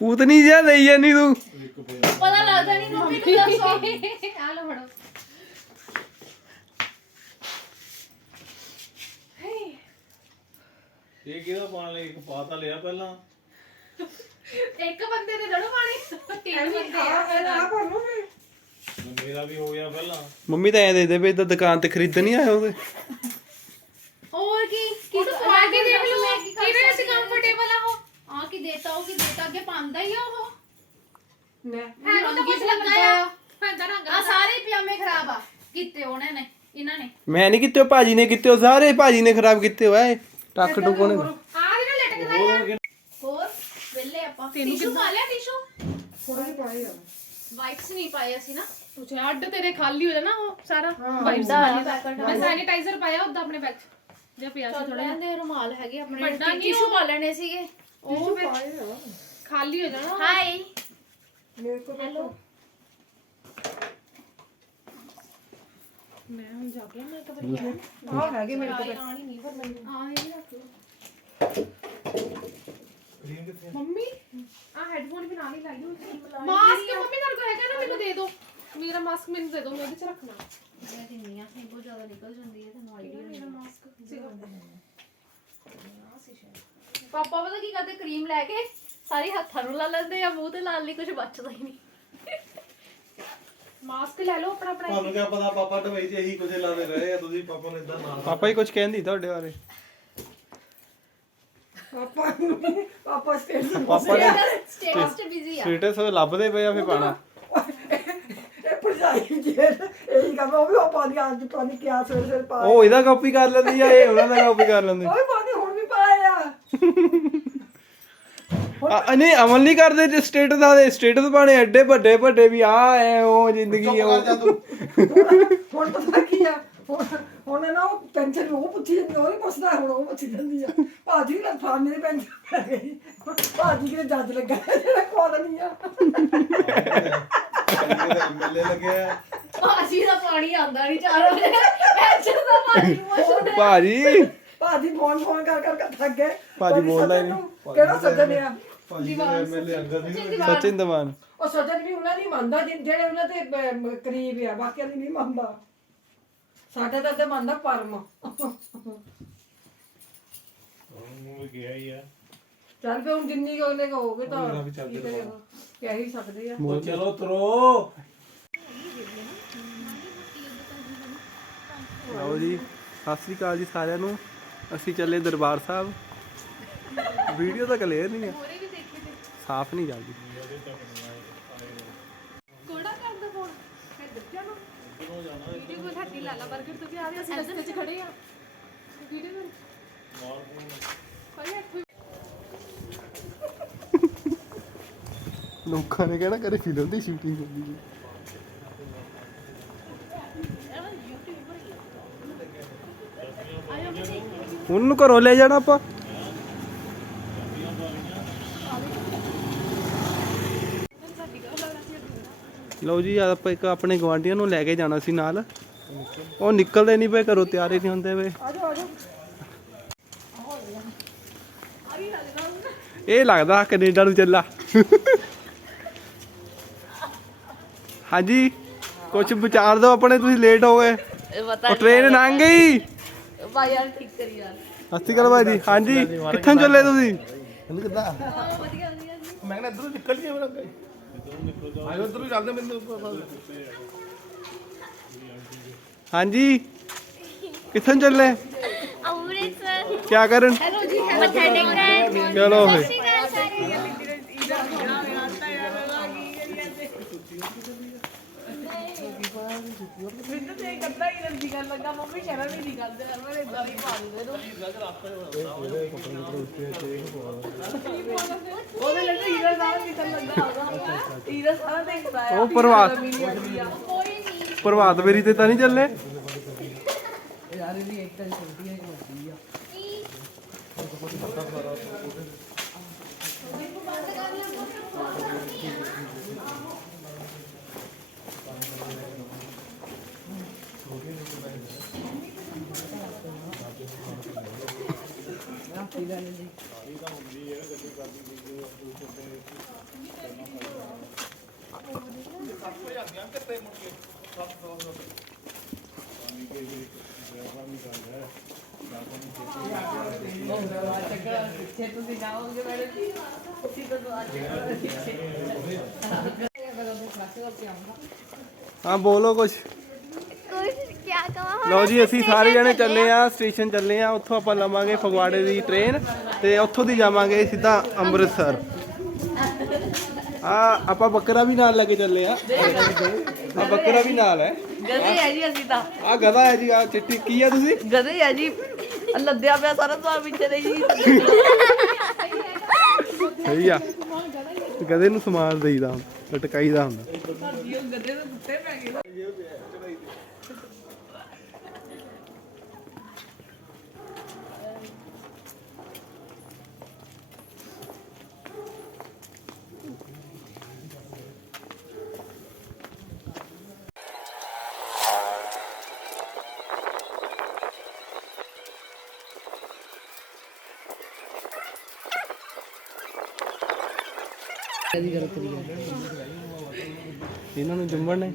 ਪੂਤਨੀ ਜਿਹਾ ਲਈ ਜਾਨੀ ਤੂੰ। ਪਤਾ ਲੱਗਦਾ ਨਹੀਂ ਮੰਮੀ ਨੂੰ ਦੱਸੋ। ਆ ਲੋ ਫੜੋ। ਇਹ ਕਿਹਦਾ ਪਾਣ ਲਈ ਇੱਕ ਪਾ ਤਾਂ ਲਿਆ ਪਹਿਲਾਂ। ਇੱਕ ਬੰਦੇ ਦੇ ਦੜੋ ਪਾਣੀ ਤਿੰਨ ਬੰਦੇ ਆ। ਮੇਰਾ ਵੀ ਹੋ ਗਿਆ ਪਹਿਲਾਂ। ਮੰਮੀ ਤਾਂ ਐ ਦੇ ਦੇ ਵੀ ਇਦਾਂ ਦੁਕਾਨ ਤੇ ਖਰੀਦਣ ਨਹੀਂ ਆਏ ਉਹਦੇ। ਹੋਰ ਕੀ ਸਵਾ ਕੇ ਦੇਖ ਲਓ ਕਿਹੜੇ ਚ ਕੰਫਰਟੇਬਲ ਆ ਉਹ। ਆ ਕੀ ਦੇਤਾ ਉਹ ਕੀ ਦੇਤਾ ਅੱਗੇ ਪਾਉਂਦਾ ਹੀ ਆ ਉਹ। ਹੈ ਉਹ ਤਾਂ ਕੁਝ ਲੱਗਾ ਆ ਪੈਂਦਾ ਰੰਗ ਆ। ਸਾਰੇ ਪਜਾਮੇ ਖਰਾਬ ਆ ਕੀਤੇ ਉਹਨਾਂ ਨੇ ਇਹਨਾਂ ਨੇ। ਮੈਂ ਨਹੀਂ ਕੀਤੇ, ਭਾਜੀ ਨੇ ਕੀਤੇ, ਉਹ ਸਾਰੇ ਭਾਜੀ ਨੇ ਖਰਾਬ ਕੀਤੇ ਹੋਏ ਟੱਕ ਟੁਕ ਉਹਨੇ। ਆ ਜਿਹੜਾ ਲਟਕਦਾ ਆ ਹੋਰ ਵੇਲੇ ਆਪਾਂ ਟਿਸ਼ੂ ਪਾ ਲਿਆ ਟਿਸ਼ੂ ਥੋੜਾ ਜਿਹਾ ਪਾਏ ਆ ਵਾਈਪਸ ਨਹੀਂ ਪਾਏ ਅਸੀਂ ਨਾ। ਤੁਝੇ ਅੱਡ ਤੇਰੇ ਖਾਲੀ ਹੋ ਜਾਣਾ ਉਹ ਸਾਰਾ ਵਾਈਪਸ ਮੈਂ ਸੈਨੀਟਾਈਜ਼ਰ ਪਾਇਆ ਉਦਾਂ ਆਪਣੇ ਬੈਗ ਜੇ ਪਿਆ ਸੀ ਥੋੜਾ ਦੇ ਰੁਮਾਲ ਹੈਗੇ ਆਪਣੇ ਵੱਡਾ ਨਹੀਂ ਟਿਸ਼ੂ ਪਾ ਲੈਣੇ ਸੀਗੇ। ਉਹ ਫਿਰ ਖਾਲੀ ਹੋ ਜਾਣਾ। ਹਾਈ ਮੇਰੇ ਕੋਲ ਹੈਲੋ ਮੈਂ ਹੁਣ ਜਾ ਕੇ ਮੈਂ ਕਬਰ ਕਿਹਾ ਆ ਹੈਗੇ ਮੇਰੇ ਕੋਲ ਆਣੀ ਨਹੀਂ ਪਰ ਮੈਨੂੰ ਆ ਇਹ ਰੱਖ ਲਓ। ਮੰਮੀ ਆ ਹੈਡਫੋਨ ਵੀ ਨਾਲ ਹੀ ਲਾਈ ਹੋਈ। ਮਾਸਕ ਮੰਮੀ ਨਾਲ ਕੋ ਹੈਗਾ ਨਾ ਮੈਨੂੰ ਦੇ ਦਿਓ। ਮੇਰਾ ਮਾਸਕ ਮੈਨੂੰ ਦੇ ਦਿਓ ਮੈਂ ਇਹਦੇ ਚ ਰੱਖਣਾ। ਮੈਂ ਦਿੰਨੀ ਆ ਬਹੁਤ ਜ਼ਿਆਦਾ ਨਿਕਲ ਜਾਂਦੀ ਹੈ ਤੁਹਾਨੂੰ ਆਈਡੀਆ ਮੇਰਾ ਮਾਸਕ ਸੀਗਾ ਪਾਪਾ ਪਤਾ ਕੀ ਕਰਦੇ ਕਰੀਮ ਲੈ ਕੇ ਸਾਰੇ ਹੱਥਾਂ ਨੂੰ ਲਾ ਲੈਂਦੇ ਆ ਮੂੰਹ ਤੇ ਲਾਉਣ ਲਈ ਕੁਝ ਬਚਦਾ ਹੀ ਨਹੀਂ। ਮਾਸਕ ਲੈ ਲਓ ਆਪਣਾ ਆਪਣਾ। ਤੁਹਾਨੂੰ ਕੀ ਪਤਾ ਪਾਪਾ ਢਵਾਈ 'ਚ ਇਹੀ ਕੁਝ ਲਾਦੇ ਰਹੇ ਆ, ਤੁਸੀਂ ਪਾਪਾ ਨੂੰ ਇਦਾਂ ਨਾ। ਪਾਪਾ ਹੀ ਕੁਝ ਕਹਿੰਦੀ ਤੁਹਾਡੇ ਬਾਰੇ। ਪਾਪਾ ਸਟੇਟਸ ਪਾਪਾ ਨੇ ਸਟੇਟਸ ਤੇ ਬਿਜ਼ੀ ਆ। ਸਟੇਟਸ ਲੱਭਦੇ ਪਏ ਆ ਫੇ ਪਾਣਾ। ਇਹ ਭਰਜਾਈ ਜੇ ਇਹੀ ਕੰਮ ਉਹ ਵੀ ਉਹ ਪਾਣੀ ਅੱਜ ਪਾਣੀ ਕਿਆ ਸਵੇਰੇ ਪਾ ਉਹ ਇਹਦਾ ਕਾਪੀ ਕਰ ਲੈਂਦੀ ਆ, ਇਹ ਉਹਨਾਂ ਦਾ ਕਾਪੀ ਕਰ ਲੈਂਦੇ। ਉਹ ਪਾਣੀ ਹੁਣ ਵੀ ਪਾਇਆ ਨਹੀਂ ਅਮਲ ਨਹੀਂ ਕਰਦੇ ਜੇ ਸਟੇਟਸ ਦਾ। ਸਟੇਟਸ ਪਾਣੇ ਐਡੇ ਵੱਡੇ ਵੱਡੇ ਵੀ ਆ ਐ ਉਹ ਜ਼ਿੰਦਗੀ ਆ ਉਹ। ਹੁਣ ਪਤਾ ਕੀ ਆ ਹੁਣ ਨਾ ਉਹ ਪੈਨਸ਼ਨ ਉਹ ਪੁੱਛੀ ਜਾਂਦੀ ਉਹ ਨਹੀਂ ਪੁੱਛਦਾ ਹੁਣ ਉਹ ਪੁੱਛੀ ਜਾਂਦੀ ਆ ਭਾਜੀ ਨੇ ਫਾਰਮੇ ਦੀ ਪੈਨਸ਼ਨ ਪੈ ਗਈ ਭਾਜੀ ਕਿਤੇ ਜੱਜ ਲੱਗਾ ਜਿਹੜਾ ਕੋਲ ਨਹੀਂ ਆ ਮਿਲੇ ਲੱਗਿਆ ਭਾਜੀ ਦਾ ਪਾਣੀ ਆਂਦਾ ਨਹੀਂ 4 ਵਜੇ ਪੈਨਸ਼ਨ ਦਾ ਪਾਣੀ ਮੋਸ਼ਨ ਭਾਜੀ ਫੋਨ ਕਰ ਥੱਕ ਗਏ ਭਾਜੀ ਬੋਲਦਾ ਹੀ ਨਹੀਂ। ਕਿਹੜਾ ਸੱਜਣ ਆ ਭਾਜੀ ਦੇ ਐਮਐਲਏ ਅੰਗਦ ਸੀ। ਸਚਿਨ ਦਵਾਨ। ਉਹ ਸੱਜਣ ਵੀ ਉਹਨਾਂ ਨਹੀਂ ਮੰਨਦਾ ਜਿਹੜੇ ਉਹਨਾਂ ਦੇ ਕਰੀਬ ਆ ਬਾਕੀਆਂ ਦੀ ਨਹੀਂ ਮੰਨਦਾ। ਸਾਡੇ ਤਾਂ ਮੰਨਦਾ ਪਰਮ ਉਹਨੂੰ ਵੀ ਗਿਆ ਹੀ ਆ। ਚੱਲ ਪਏ ਹੁਣ ਜਿੰਨੀ ਉਹਨੇ ਕਹੋਗੇ ਤਾਂ ਕਹਿ ਹੀ ਸਕਦੇ ਆ। ਉਹ ਚਲੋ ਤਰੋ। ਲਓ ਜੀ ਸਤਿ ਸ੍ਰੀ ਅਕਾਲ ਜੀ ਸਾਰਿਆਂ ਨੂੰ। ਅਸੀਂ ਚੱਲੇ ਦਰਬਾਰ ਸਾਹਿਬ। ਵੀਡੀਓ ਤਾਂ ਕਲੀਅਰ ਨਹੀਂ ਹੈ, ਸਾਫ਼ ਨਹੀਂ ਜਾਂਦੀ। ਕੋੜਾ ਕਰਦਾ ਫੋਨ ਫਿਰ ਦੱਸਿਆ ਨਾ ਵੀਡੀਓ ਕੋਲ ਹੱਟੀ ਲਾਲਾ 버ਗਰ ਤੋਂ ਵੀ ਆ ਰਹੇ ਅਸੀਂ ਰਸਤੇ 'ਚ ਖੜੇ ਆ ਵੀਡੀਓ ਕੋਲ ਕੋਈ ਇੱਥੇ ਲੋਕਾਂ ਨੇ ਕਹਿਣਾ ਕਰੇ ਫਿਲਮ ਦੀ ਸ਼ੂਟਿੰਗ ਹੁੰਦੀ ਹੈ। ਉਹਨੂੰ ਘਰੋਂ ਲੈ ਜਾਣਾ ਆਪਾਂ। ਲਓ ਜੀ ਆਪਾਂ ਇੱਕ ਆਪਣੇ ਗਵਾਂਢੀਆਂ ਨੂੰ ਲੈ ਕੇ ਜਾਣਾ ਸੀ ਨਾਲ। ਉਹ ਨਿਕਲਦੇ ਨਹੀਂ ਪਏ ਘਰੋਂ, ਤਿਆਰ ਹੀ ਨਹੀਂ ਹੁੰਦੇ ਪਏ। ਇਹ ਲੱਗਦਾ ਕੈਨੇਡਾ ਨੂੰ ਚੱਲਾ। ਹਾਂਜੀ ਕੁਝ ਵਿਚਾਰ ਦਿਓ ਆਪਣੇ, ਤੁਸੀਂ ਲੇਟ ਹੋ ਗਏ। ਉਹ ਟ੍ਰੇਨ ਲੰਘ ਗਈ। ਭਾਈ ਯਾਰ ਠੀਕ ਕਰੀ ਯਾਰ। ਸਤਿ ਸ਼੍ਰੀ ਅਕਾਲ ਭਾਈ ਜੀ। ਹਾਂਜੀ ਕਿੱਥੋਂ ਚੱਲੇ ਤੁਸੀਂ? ਇਹਨੂੰ ਕਿੱਦਾਂ ਵਧੀਆ ਵਧੀਆ ਜੀ। ਮੈਂ ਕਹਿੰਦਾ ਇਧਰੋਂ ਨਿਕਲ ਗਿਆ ਮੇਰਾ ਆਇਓ ਇਧਰੋਂ ਚੱਲਦੇ ਮੈਨੂੰ। ਹਾਂਜੀ ਕਿੱਥੋਂ ਚੱਲੇ? अमृतसर क्या ਕਰਨ? मत्था टेकना ਚਲੋ ਫੇ। ਮੈਨੂੰ ਤੇ ਕੱਦਾ ਹੀ ਰੰਦੀ ਕਰਨ ਲੱਗਾ ਮੰਮੀ ਸ਼ਰਮ ਹੀ ਨਹੀਂ ਕਰਦੇ ਮੈਂ ਇਦਾਂ ਹੀ ਪਾ ਦਿੰਦੇ ਨੂੰ ਉਹਦੇ ਲੱਗੇ ਹੀਰਾ ਸਾਰਾ ਨਿਕਲ ਲੱਗਾ ਹੋਗਾ ਹੀਰਾ ਸਾਰਾ ਦੇਖਦਾ ਆ ਉਹ ਪ੍ਰਭਾਤ ਪ੍ਰਭਾਤ ਮੇਰੀ ਤੇ ਤਾਂ ਨਹੀਂ ਚੱਲੇ। ਯਾਰ ਇਹਦੀ ਇੱਕ ਤਾਂ ਛੋਟੀ ਹੈ ਇੱਕ ਵੱਡੀ ਆ ਕੀ ਲੈਣੇ ਜੀ ਤੁਸੀਂ ਜਾਓਗੇ ਮੈਡਮ ਜੀ ਤੁਸੀਂ ਤਾਂ हाँ बोलो कुछ ਕੁਝ क्या ਕਹਾਂ ਲਓ ਜੀ ਅਸੀਂ ਸਾਰੇ ਜਣੇ ਚੱਲੇ ਆ ਸਟੇਸ਼ਨ ਚੱਲੇ ਆ ਉੱਥੋਂ ਆਪਾਂ ਲਵਾਂਗੇ ਫਗਵਾੜੇ ਦੀ ਟ੍ਰੇਨ ਤੇ ਉੱਥੋਂ ਦੀ ਜਾਵਾਂਗੇ ਸਿੱਧਾ ਅੰਮ੍ਰਿਤਸਰ ਆ ਆਪਾਂ ਬੱਕਰਾ ਵੀ ਨਾਲ ਲੈ ਕੇ ਚੱਲੇ ਆ ਆ ਬੱਕਰਾ ਵੀ ਨਾਲ ਹੈ ਗਧੇ ਹੈ ਜੀ ਅਸੀਂ ਤਾਂ ਆ ਗਧਾ ਹੈ ਜੀ ਆ ਚਿੱਟੀ ਕੀ ਆ ਤੁਸੀਂ ਗਧੇ ਹੈ ਜੀ ਲੱਦਿਆ ਪਿਆ ਸਾਰਾ ਸਵਾਲ ਪਿੱਛੇ ਦੇ ਜੀ ਸਹੀ ਆ ਗਧੇ ਨੂੰ ਸਮਾਨ ਦੇਈਦਾ ਲਟਕਾਈਦਾ ਹੁੰਦਾ ਗਧੇ ਦੇ ਉੱਤੇ ਪੈ ਗਏ ਇਹਨਾਂ ਨੂੰ ਜੰਮਣ ਨੇ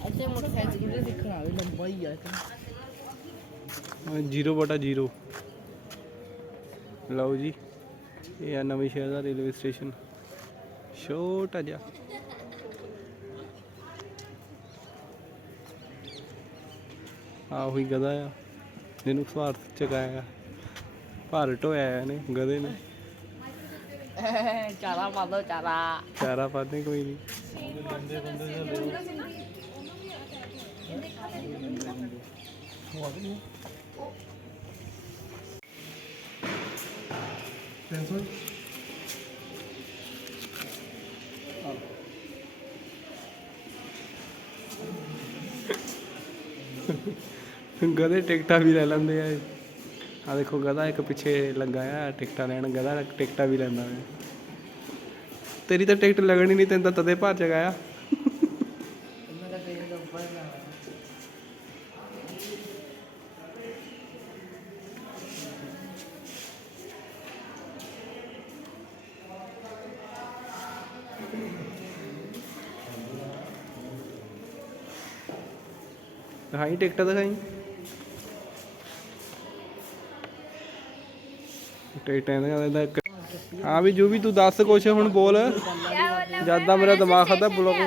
ਅੱਛੇ ਮੋਟਰਸਾਈਕਲ ਜਿਹੜੇ ਦੇਖਣ ਆਵੇ ਲੰਬਾ ਹੀ ਆ 0/0 ਲਓ ਜੀ ਇਹ ਆ ਨਵੇਂ ਸ਼ਹਿਰ ਦਾ ਰੇਲਵੇ ਸਟੇਸ਼ਨ ਛੋਟਾ ਜਿਹਾ ਆ ਉਹੀ ਗਧਾ ਆ ਜਿਹਨੂੰ ਸਵਾਰਥ ਚਕਾਇਆ ਭਾਰ ਢੋਇਆ ਇਹਨੇ ਗਧੇ ਨੇ ਚਾਰਾ ਪਾ ਦੋ ਚਾਰਾ ਚਾਰਾ ਪਾਦੇ ਕੋਈ ਨਹੀਂ गधे टिकटा भी ले लेंदे आ आ देखो गधा एक पिछे लगा है टिकटा लैन गधा टिकटा भी लैंदा है तेरी तो टिकट लगनी नहीं तेन तो तदे भार चगाया दिखाई टिकट दिखाई टिकट हाँ भी जो भी तू दस कुछ हुण बोल ज्यादा मेरा दिमाग खाता ब्लॉग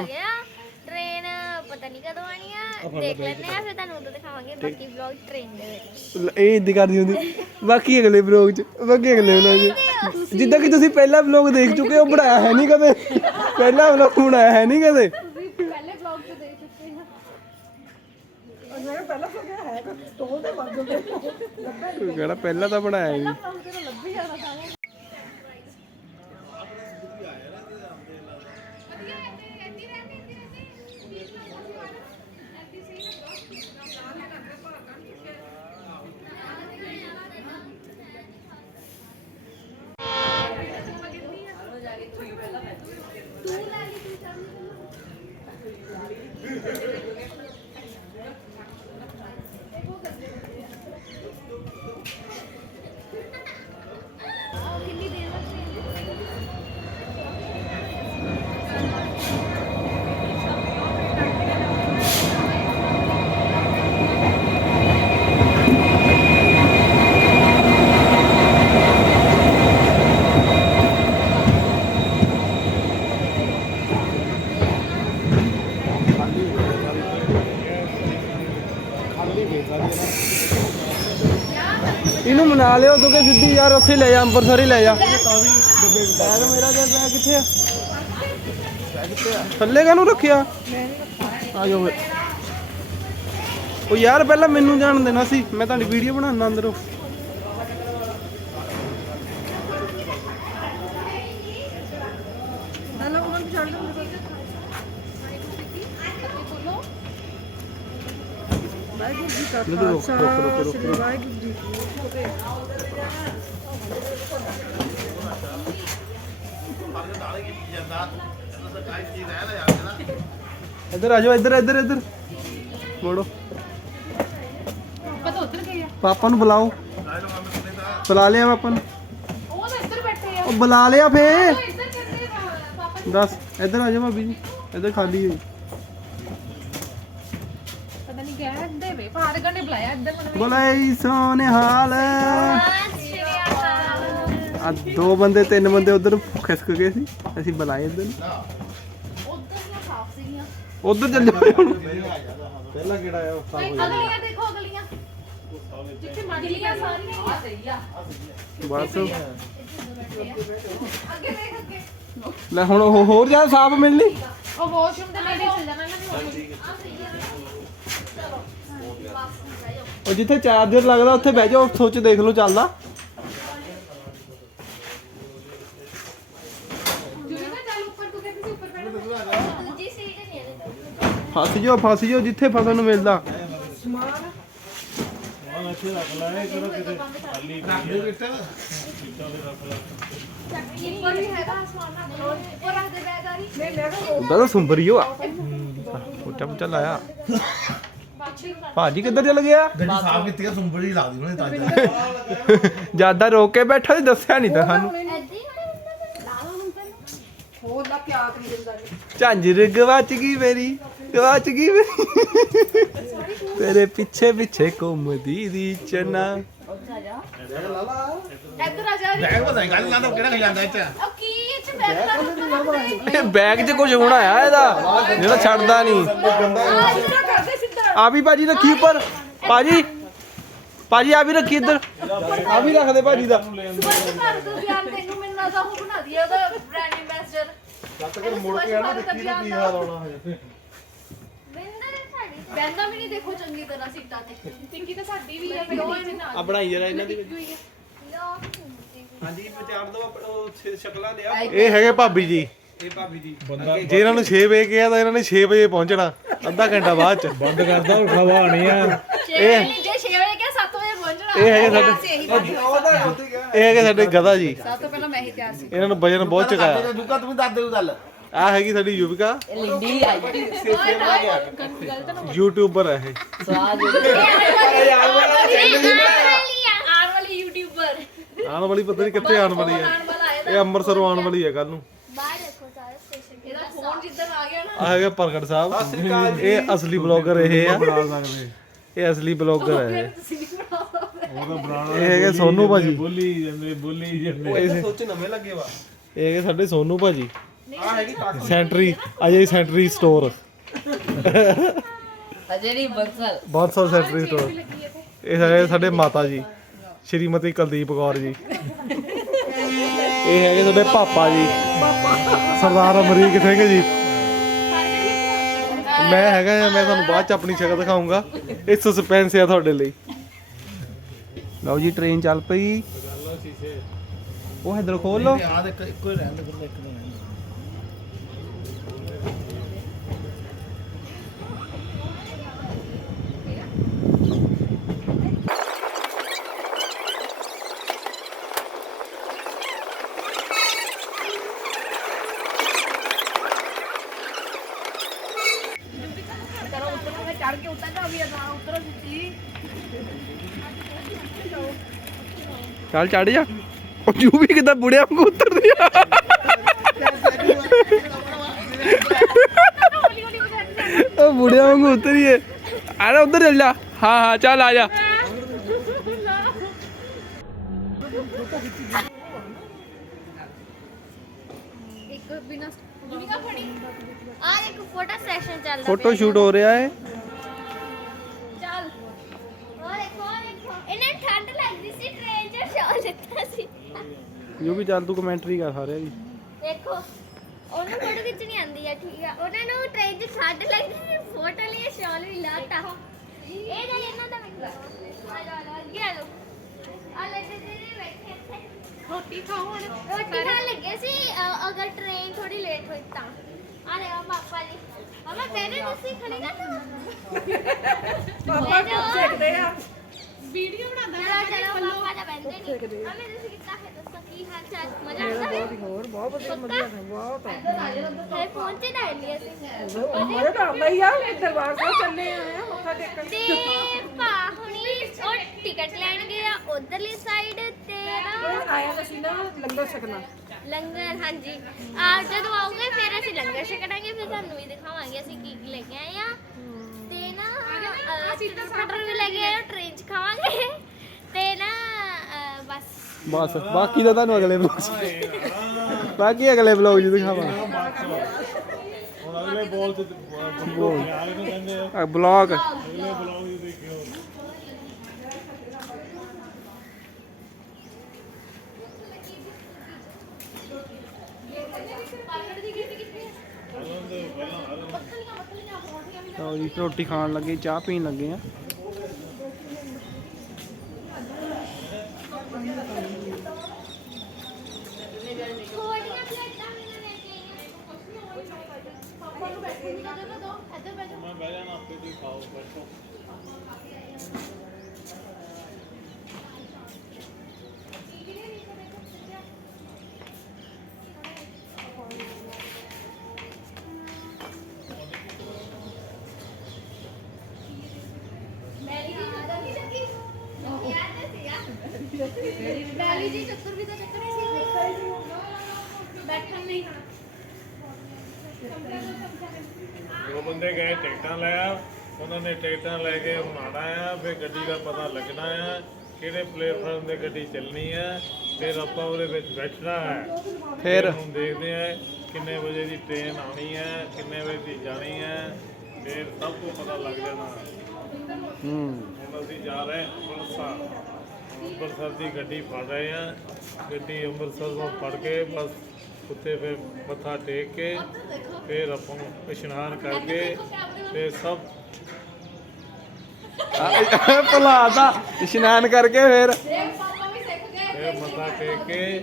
ਟ੍ਰੇਨ ਪਤਾ ਨਹੀਂ ਕਦੋਂ ਆਣੀ ਆ ਦੇਖ ਲੈਂਦੇ ਆ ਫਿਰ ਤੁਹਾਨੂੰ ਉਦੋਂ ਦਿਖਾਵਾਂਗੇ ਬਾਕੀ ਵਲੌਗ ਟ੍ਰੇਨ ਦੇ ਵਿੱਚ ਇਹ ਇੱਦਾਂ ਕਰਦੀ ਹੁੰਦੀ ਬਾਕੀ ਅਗਲੇ ਬਲੌਗ ਚ ਬਾਕੀ ਅਗਲੇ ਵਲੌਗ ਚ ਜਿੱਦਾਂ ਕਿ ਤੁਸੀਂ ਪਹਿਲਾ ਬਲੌਗ ਦੇਖ ਚੁੱਕੇ ਹੋ ਬਣਾਇਆ ਹੈ ਨਹੀਂ ਕਦੇ ਪਹਿਲਾ ਬਲੌਗ ਬਣਾਇਆ ਹੈ ਨਹੀਂ ਕਦੇ ਪਹਿਲੇ ਵਲੌਗ ਤੋਂ ਦੇਖ ਚੁੱਕੇ ਹਾਂ ਮੈਂ ਪਹਿਲਾਂ ਸੋਚਿਆ ਹੈ ਟੋਲ ਦੇ ਵੱਜ ਗਏ ਕੋਈ ਕਹਿਣਾ ਪਹਿਲਾਂ ਤਾਂ ਬਣਾਇਆ ਹੀ ਵਲੌਗ ਤੇਰਾ ਲੱਭੀ ਜਾਣਾ ਤਾਂ ਇਹਨੂੰ ਮਨਾ ਲਿਓ ਤੂੰ ਕਿ ਸਿੱਧੀ ਯਾਰ ਉੱਥੇ ਲੈ ਜਾ ਅੰਮ੍ਰਿਤਸਰ ਹੀ ਲੈ ਜਾ ਬੈਗ ਮੇਰਾ ਤੇ ਬੈਗ ਕਿੱਥੇ ਆ ਥੱਲੇ ਕਾਹਨੂੰ ਰੱਖਿਆ ਆ ਜਾਓ ਫਿਰ ਉਹ ਯਾਰ ਪਹਿਲਾਂ ਮੈਨੂੰ ਜਾਣ ਦੇਣਾ ਸੀ ਮੈਂ ਤੁਹਾਡੀ ਵੀਡੀਓ ਬਣਾਉਣਾ ਅੰਦਰੋਂ ਵਾਹਿਗੁਰੂ ਜੀ ਕਾ ਰੁਕ, ਰੁਕ, ਖਾਲਸਾ ਰੁਕ, ਰੁਕ, ਸ੍ਰੀ ਰੁਕ। ਵਾਹਿਗੁਰੂ ਜੀ ਕੀ ਫਤਿਹ। ਇੱਧਰ ਆ ਜਾਓ, ਇੱਧਰ ਇੱਧਰ ਇੱਧਰ ਮੋੜੋ। ਪਤਾ ਉੱਧਰ ਗਏ ਆ ਪਾਪਾ ਨੂੰ ਬੁਲਾਓ। ਬੁਲਾ ਲਿਆ ਪਾਪਾ ਨੂੰ। ਉਹ ਤਾਂ ਇੱਧਰ ਬੈਠੇ ਆ ਉਹ ਬੁਲਾ ਲਿਆ ਫੇ ਉਹ ਇੱਧਰ ਕਹਿੰਦੇ ਪਾਪਾ ਦੱਸ। ਇੱਧਰ ਆ ਜਾਓ ਭਾਬੀ ਜੀ, ਇੱਧਰ ਖਾਲੀ ਹੋਈ। ਪਤਾ ਨਹੀਂ ਕਿਹਾ ਇੱਧਰ ਵੇ ਫਾਰਗਰ ਨੇ ਬੁਲਾਇਆ ਇੱਧਰ ਮੈਨੂੰ ਬੁਲਾਈ ਸੋਨੇ ਹਾਲ। ਸਤਿ ਸ਼੍ਰੀ ਅਕਾਲ। ਆ 2 ਬੰਦੇ 3 ਬੰਦੇ ਉਧਰ ਖਿਸਕ ਗਏ ਸੀ, ਅਸੀਂ ਬੁਲਾਏ ਇੱਧਰ ਨੂੰ। ਉੱਧਰ ਦੀਆਂ ਸਾਫ ਸੀਗੀਆਂ ਉਧਰ ਚੱਲ ਜਾਓ ਹੁਣ। ਪਹਿਲਾ ਕਿਹੜਾ ਆ ਉਹ ਭਾਈ ਅਗਲੀਆਂ ਦੇਖੋ ਅਗਲੀਆਂ ਜਿੱਥੇ ਮਜਲੀਆਂ ਸਾਰੀਆਂ ਆ ਸਹੀ ਆ ਬਸ ਅੱਗੇ ਦੇਖ ਅੱਗੇ ਲੈ ਹੁਣ ਉਹ ਹੋਰ ਜ਼ਿਆਦਾ ਸਾਫ ਮਿਲਣੀ। ਉਹ ਵਾਸ਼ਰੂਮ ਦੇ ਨੇੜੇ ਚੱਲ ਜਾਣਾ ਇਹਨਾਂ ਨੇ ਉਹ ਜਿੱਥੇ ਚਾਰਜਰ ਲੱਗਦਾ ਉੱਥੇ ਬਹਿ ਜਾਓ, ਸੋਚ ਦੇਖ ਲਓ ਚੱਲਦਾ। ਜੁੜੀ ਨਾ ਚੱਲ ਉੱਪਰ ਤੂੰ ਕਹਿੰਦੀ ਸੀ ਉੱਪਰ ਬੈਠ ਦੂਜੀ ਸੀਟ ਨਹੀਂ ਇਹਦੇ ਤੋਂ। ਫਸ ਜਾਓ ਜਿੱਥੇ ਫਸਣ ਨੂੰ ਮਿਲਦਾ। ਉੱਪਰ ਵੀ ਹੈਗਾ ਆਸਮਾਨ ਨਾਲ ਉੱਪਰ ਰੱਖ ਦੇ ਬੈਗ ਆ ਰਹੀ ਉਦਾਂ ਤਾਂ ਸੁੰਬਰੀਓ ਆ। ਉੱਚਾ ਉੱਚਾ ਲਾਇਆ। ਭਾਜੀ ਕਿੱਧਰ ਚਲ ਗਿਆ? ਗੱਡੀ ਸਾਫ ਕੀਤੀ ਆ, ਸੁੰਬੜੀ ਲੱਗਦੀ ਉਹਨੇ ਤਾਂ ਜਿਆਦਾ ਰੋਕ ਕੇ ਬੈਠਾ ਸੀ, ਦੱਸਿਆ ਨਹੀਂ ਤਾਂ ਸਾਨੂੰ। ਏਦਾਂ ਹੀ ਹੋਣਾ ਹੋਰ ਦਾ ਪਿਆ ਕਰੀ ਦਿੰਦਾ ਜੀ। ਝਾਂਜਰ ਗਵਾਚ ਗਈ ਮੇਰੀ, ਗਵਾਚ ਗਈ ਮੇਰੀ। ਤੇਰੇ ਪਿੱਛੇ ਪਿੱਛੇ ਘੁੰਮਦੀ ਦੀ ਚਨਾ। ਇੱਧਰ ਆ ਜਾ ਬੈਗ ਪਤਾ ਨਹੀਂ ਗੱਲ ਨਾ ਕਿਹੜਾ ਖਿਲਾਂਦਾ ਇੱਥੇ ਉਹ ਕੀ ਇਹ ਚ ਬੈਗ ਲਾ ਇਹ ਬੈਗ 'ਚ ਕੁਝ ਹੋਣਾ ਆ ਇਹਦਾ, ਜਿਹੜਾ ਛੱਡਦਾ ਨਹੀਂ। ਕਰਦੇ ਸਿੱਧਾ ਆ ਵੀ ਭਾਜੀ ਰੱਖੀ ਉੱਪਰ। ਭਾਜੀ ਭਾਜੀ ਆ ਵੀ ਰੱਖੀ ਇੱਧਰ, ਆ ਵੀ ਰੱਖ ਦੇ ਭਾਜੀ ਦਾ। ਸਵੱਛ ਭਾਰਤ ਅਭਿਆਨ ਤੈਨੂੰ ਮੈਨੂੰ ਤਾਂ ਉਹ ਬਣਾ ਦਿਆ ਉਹਦਾ ਬ੍ਰਾਂਡ ਐਂਬੈਸਡਰ ਤੱਕ ਮੁੜ ਕੇ ਆਣਾ ਤੇ ਕੀ ਕੀ ਹਾਲ ਆਉਣਾ ਹਜੇ। ਬਿੰਦਰ ਸਾਡੀ ਬੈਂਦਾ ਵੀ ਨਹੀਂ ਦੇਖੋ ਚੰਗੀ ਤਰ੍ਹਾਂ ਸੀਟਾਂ ਤੇ ਟਿੱਕੀ ਤਾਂ ਸਾਡੀ ਵੀ ਆ ਪਹਿਲਾਂ ਇਹਦੇ ਨਾਲ ਆ ਬਣਾਈ ਜਰਾ ਇਹਨਾਂ ਦੀ। ਲੋਕ ਹੁੰਦੀ ਹਾਂਜੀ ਵਿਚਾਰ ਦੋ ਉਹ ਸ਼ਕਲਾਂ ਲਿਆ। ਇਹ ਹੈਗੇ ਭਾਬੀ ਜੀ। ਇਹ ਭਾਬੀ ਜੀ ਜੇ ਇਹਨਾਂ ਨੂੰ 6 ਵਜੇ ਕਿਹਾ ਤਾਂ ਇਹਨਾਂ ਨੇ 6 ਵਜੇ ਪਹੁੰਚਣਾ, ਅੱਧਾ ਘੰਟਾ ਬਾਅਦ ਚ। ਬੰਦ ਕਰਦਾ ਹਵਾ ਆਣੀ ਆ। ਜੇ 6 ਵਜੇ ਕਿਹਾ 7 ਵਜੇ ਪਹੁੰਚਣਾ ਇਹ ਹੈਗੇ ਸਾਡੇ ਇਹ ਹੈਗੇ ਸਾਡੇ ਗਧਾ ਜੀ। ਸਭ ਤੋਂ ਪਹਿਲਾਂ ਮੈਂ ਹੀ ਤਿਆਰ ਸੀ ਇਹਨਾਂ ਨੂੰ ਵਜਨ ਬਹੁਤ ਚੁਕਾਇਆ। ਜੁਕਾ ਤੁਸੀਂ ਦੱਸ ਦਿਓ ਗੱਲ। ਆ ਹੈਗੀ ਸਾਡੀ ਯੂਵਿਕਾ, ਯੂਟਿਊਬਰ ਹੈ ਇਹ। ਆਉਣ ਵਾਲੀ ਯੂਟਿਊਬਰ ਆਉਣ ਵਾਲੀ ਪਤਾ ਨਹੀਂ ਕਿੱਥੇ ਆਉਣ ਵਾਲੀ ਹੈ। ਆਉਣ ਵਾਲਾ ਆਇਆ ਇਹ ਅੰਮ੍ਰਿਤਸਰ ਆਉਣ ਵਾਲੀ ਹੈ ਕੱਲ ਨੂੰ। ਬਾਹਰ ਦੇਖੋ ਸਾਰੇ ਸਟੇਸ਼ਨ ਇਹਦਾ ਫੋਨ ਜਿੱਦਣ ਆ ਗਿਆ ਨਾ ਆ ਹੈਗਾ ਪ੍ਰਗਟ ਸਾਹਿਬ। ਇਹ ਅਸਲੀ ਬਲੌਗਰ ਇਹ ਆ। ਇਹ ਅਸਲੀ ਬਲੌਗਰ ਹੈ ਤੁਸੀਂ ਵੀ ਬਣਾਓ ਇਹ ਹੈਗੇ ਸੋਨੂ ਭਾਜੀ। ਬੋਲੀ ਜਾਂਦੇ ਇਹ ਸੋਚ ਨਵੇਂ ਲੱਗੇ ਵਾ। ਇਹ ਹੈਗੇ ਸਾਡੇ ਸੋਨੂ ਭਾਜੀ। ਆ ਹੈਗੀ ਕਾਸੀ। ਸੈਂਟਰੀ ਅਜੇ ਸੈਂਟਰੀ ਸਟੋਰ। ਅਜੇ ਨਹੀਂ ਬਕਸਲ ਬਾਦਸ਼ਾਹ ਸੈਂਟਰੀ ਸਟੋਰ। ਇਹ ਹੈਗੇ ਸਾਡੇ ਮਾਤਾ ਜੀ, ਸ਼੍ਰੀਮਤੀ ਕੁਲਦੀਪ ਕੌਰ ਜੀ। ਇਹ ਹੈਗੇ ਸਾਡੇ ਪਾਪਾ ਜੀ, ਸਰਦਾਰ ਅਮਰੀਕ ਸਿੰਘ ਜੀ। ਮੈਂ ਹੈਗਾ ਆ, ਮੈਂ ਤੁਹਾਨੂੰ ਬਾਅਦ ਚ ਆਪਣੀ ਸ਼ਕਲ ਦਿਖਾਉਂਗਾ। ਇਹ ਸਸਪੈਂਸ ਆ ਤੁਹਾਡੇ ਲਈ। ਲਓ ਜੀ ਟ੍ਰੇਨ ਚੱਲ ਪਈ। ਉਹ ਇਧਰ ਖੋਲ ਲਓ। ਆ ਦੇਖ ਇੱਕੋ ਹੀ ਰਹਿਣ ਦੇ, ਇੱਕ ਨੂੰ ਚੜ ਕੇ ਉੱਤਰ ਜਾ ਵੀ ਨਾ ਉੱਤਰ ਸਿੱਧੀ ਚੱਲ ਚੜ ਜਾ। ਉਹ ਜੂ ਵੀ ਕਿਦਾਂ ਬੁੜਿਆ ਵਾਂਗੂ ਉਤਰਦੀ ਆ। ਉਹ ਬੁੜਿਆ ਵਾਂਗੂ ਉਤਰੀਏ। ਆ ਜਾ ਉਧਰ ਚੱਲ ਜਾ। ਹਾਂ ਹਾਂ ਚੱਲ ਆ ਜਾ। ਇੱਕ ਬਿਨਾ ਜੁਨੀਗਾ ਫੜੀ ਆ ਇੱਕ ਫੋਟੋ ਸੈਸ਼ਨ ਚੱਲਦਾ ਫੋਟੋ ਸ਼ੂਟ ਹੋ ਰਿਹਾ ਹੈ। ਚੱਲ ਹੋਰ ਦੇਖੋ ਇਹਨਾਂ ਠੰਡ ਲੱਗਦੀ ਸੀ ਟ੍ਰੇਨ 'ਚ ਸ਼ਾਲ ਲਿੱਤਾ ਸੀ ਜੋ ਵੀ ਚੱਲ ਤੂੰ ਕਮੈਂਟਰੀ ਕਰ ਸਾਰਿਆਂ ਦੀ। ਦੇਖੋ ਉਹਨੂੰ ਫੋਟੋ ਖਿੱਚਣੀ ਆਂਦੀ ਆ, ਠੀਕ ਆ। ਉਹਨਾਂ ਨੂੰ ਟ੍ਰੇਨ 'ਚ ਠੰਡ ਲੱਗਦੀ ਸੀ, ਫੋਟੋ ਲਈ ਸ਼ਾਲ ਵੀ ਲਾਤਾ। ਇਹ ਤਾਂ ਇਹਨਾਂ ਦਾ ਮਿਲਦਾ ਆ ਜਾ ਅੱਗੇ ਆ ਲੋ ਆ ਲੈ ਤੇ ਬੈਠੇ ਇੱਥੇ ਰੋਟੀ ਖਾਓ ਹੁਣ ਰੋਟੀ ਖਾਣ ਲੱਗੇ ਸੀ। ਅਗਰ ਟ੍ਰੇਨ ਥੋੜੀ ਲੇਟ ਹੋਈ ਤਾਂ ਆ ਲੈ ਪਾਪਾ ਜੀ ਮਮਾ ਪਹਿਲੇ ਤੁਸੀਂ ਖੜੇ ਨਾ ਪਾਪਾ ਦੇਖਦੇ ਆ ਵੀਡੀਓ ਬਣਾਉਂਦਾ ਚਲੋ ਚਲੋ ਪਾਪਾ ਤਾਂ ਬੈਠੇ ਨਹੀਂ ਮਮਾ ਤੁਸੀਂ ਕਿੱਦਾਂ ਹੈ ਦੱਸੋ ਕੀ ਹਾਲ ਚਾਲ ਮਜ਼ਾ ਆਉਂਦਾ ਹੈ ਹੋਰ ਬਹੁਤ ਵਧੀਆ ਮਜ਼ਾ ਬਹੁਤ ਫਿਰ ਪਹੁੰਚੇ ਨਾ ਲਈ ਅਸੀਂ ਮਜ਼ਾ ਤਾਂ ਆਉਂਦਾ ਹੀ ਆ ਦਰਬਾਰ ਸਾਹਿਬ ਚੱਲੇ ਆ ਮੱਥਾ ਟੇਕਣ ਤੇ ਭਾ ਹੁਣੀ ਉਹ ਟਿਕਟ ਲੈਣ ਗਏ ਆ ਉਧਰਲੀ ਸਾਈਡ ਤੇ ਨਾ ਆਇਆ ਤਾਂ ਸੀ ਨਾ ਲੰਗਰ ਛਕਣਾ ਲੰਗਰ ਹਾਂਜੀ ਆ ਜਦੋਂ ਆਉਗੇ ਫਿਰ ਅਸੀਂ ਲੰਗਰ ਛਕਾਂਗੇ ਫਿਰ ਤੁਹਾਨੂੰ ਵੀ ਦਿਖਾਵਾਂਗੇ ਅਸੀਂ ਕੀ ਕੀ ਲੈ ਕੇ ਆਏ ਆ ਤੇ ਨਾ ਅਸੀਂ ਤਾਂ ਸਟਾਰਟਰ ਵੀ ਲੈ ਕੇ ਆਏ ਆ ਟ੍ਰੇਨ 'ਚ ਖਾਵਾਂਗੇ ਤੇ ਨਾ ਬਸ ਬਸ ਬਾਕੀ ਤਾਂ ਤੁਹਾਨੂੰ ਅਗਲੇ ਵਲੌਗ 'ਚ ਬਾਕੀ ਅਗਲੇ ਵਲੌਗ 'ਚ ਦਿਖਾਵਾਂਗੇ ਹੁਣ ਅਗਲੇ ਬੋਲ ਤੇ ਬੋਲ ਆਲੇ ਨੂੰ ਕਹਿੰਦੇ ਆ ਬਲੌਗ ਅਗਲੇ ਬਲੌਗ ਹੀ ਦੇਖਿਓ ਲਓ ਜੀ ਰੋਟੀ ਖਾਣ ਲੱਗੇ ਚਾਹ ਪੀਣ ਲੱਗੇ ਆ ਥੋੜੀਆਂ ਪਲੇਟਾਂ ਮੈਨੂੰ ਲੈ ਕੇ ਆਈਆਂ ਪਾਪਾ ਨੂੰ ਬੈਠਣ ਦੀ ਜਗ੍ਹਾ ਦੋ ਇੱਧਰ ਬੈਠੋ ਮੈਂ ਬਹਿ ਜਾਣਾ ਆਪੇ ਤੁਸੀਂ ਖਾਓ ਬੈਠੋ ਮੈਲੀ ਜੀ ਚੱਕਰ ਵੀ ਤਾਂ ਚੱਕਰ ਨਹੀਂ ਸੀ ਬੈਠਣ ਨਹੀਂ ਜੋ ਬੰਦੇ ਗਏ ਟਿਕਟਾਂ ਲਿਆ ਉਹਨਾਂ ਨੇ ਟਿਕਟਾਂ ਲੈ ਕੇ ਹੁਣ ਆਉਣਾ ਆ ਫਿਰ ਗੱਡੀ ਦਾ ਪਤਾ ਲੱਗਣਾ ਆ ਕਿਹੜੇ ਪਲੇਟਫਾਰਮ ਤੇ ਗੱਡੀ ਚੱਲਣੀ ਆ ਫਿਰ ਆਪਾਂ ਉਹਦੇ ਵਿੱਚ ਬੈਠਣਾ ਹੈ ਫਿਰ ਹੁਣ ਦੇਖਦੇ ਆ ਕਿੰਨੇ ਵਜੇ ਦੀ ਟ੍ਰੇਨ ਆਉਣੀ ਹੈ ਕਿੰਨੇ ਵਜੇ ਦੀ ਜਾਣੀ ਹੈ ਫਿਰ ਸਭ ਕੁਝ ਪਤਾ ਲੱਗ ਜਾਣਾ ਹੁਣ ਅਸੀਂ ਜਾ ਰਹੇ ਅੰਮ੍ਰਿਤਸਰ ਦੀ ਗੱਡੀ ਫੜ ਰਹੇ ਆ ਗੱਡੀ ਅੰਮ੍ਰਿਤਸਰ ਤੋਂ ਫੜ ਕੇ ਬਸ ਉੱਥੇ ਫਿਰ ਮੱਥਾ ਟੇਕ ਕੇ ਫਿਰ ਆਪਾਂ ਨੂੰ ਇਸ਼ਨਾਨ ਕਰਕੇ ਫਿਰ ਸਭ ਭੁਲਾਤਾ ਇਸ਼ਨਾਨ ਕਰਕੇ ਫਿਰ ਪਾਪਾ ਵੀ ਸਿੱਖ ਗਏ ਫਿਰ ਮੱਥਾ ਟੇਕ ਕੇ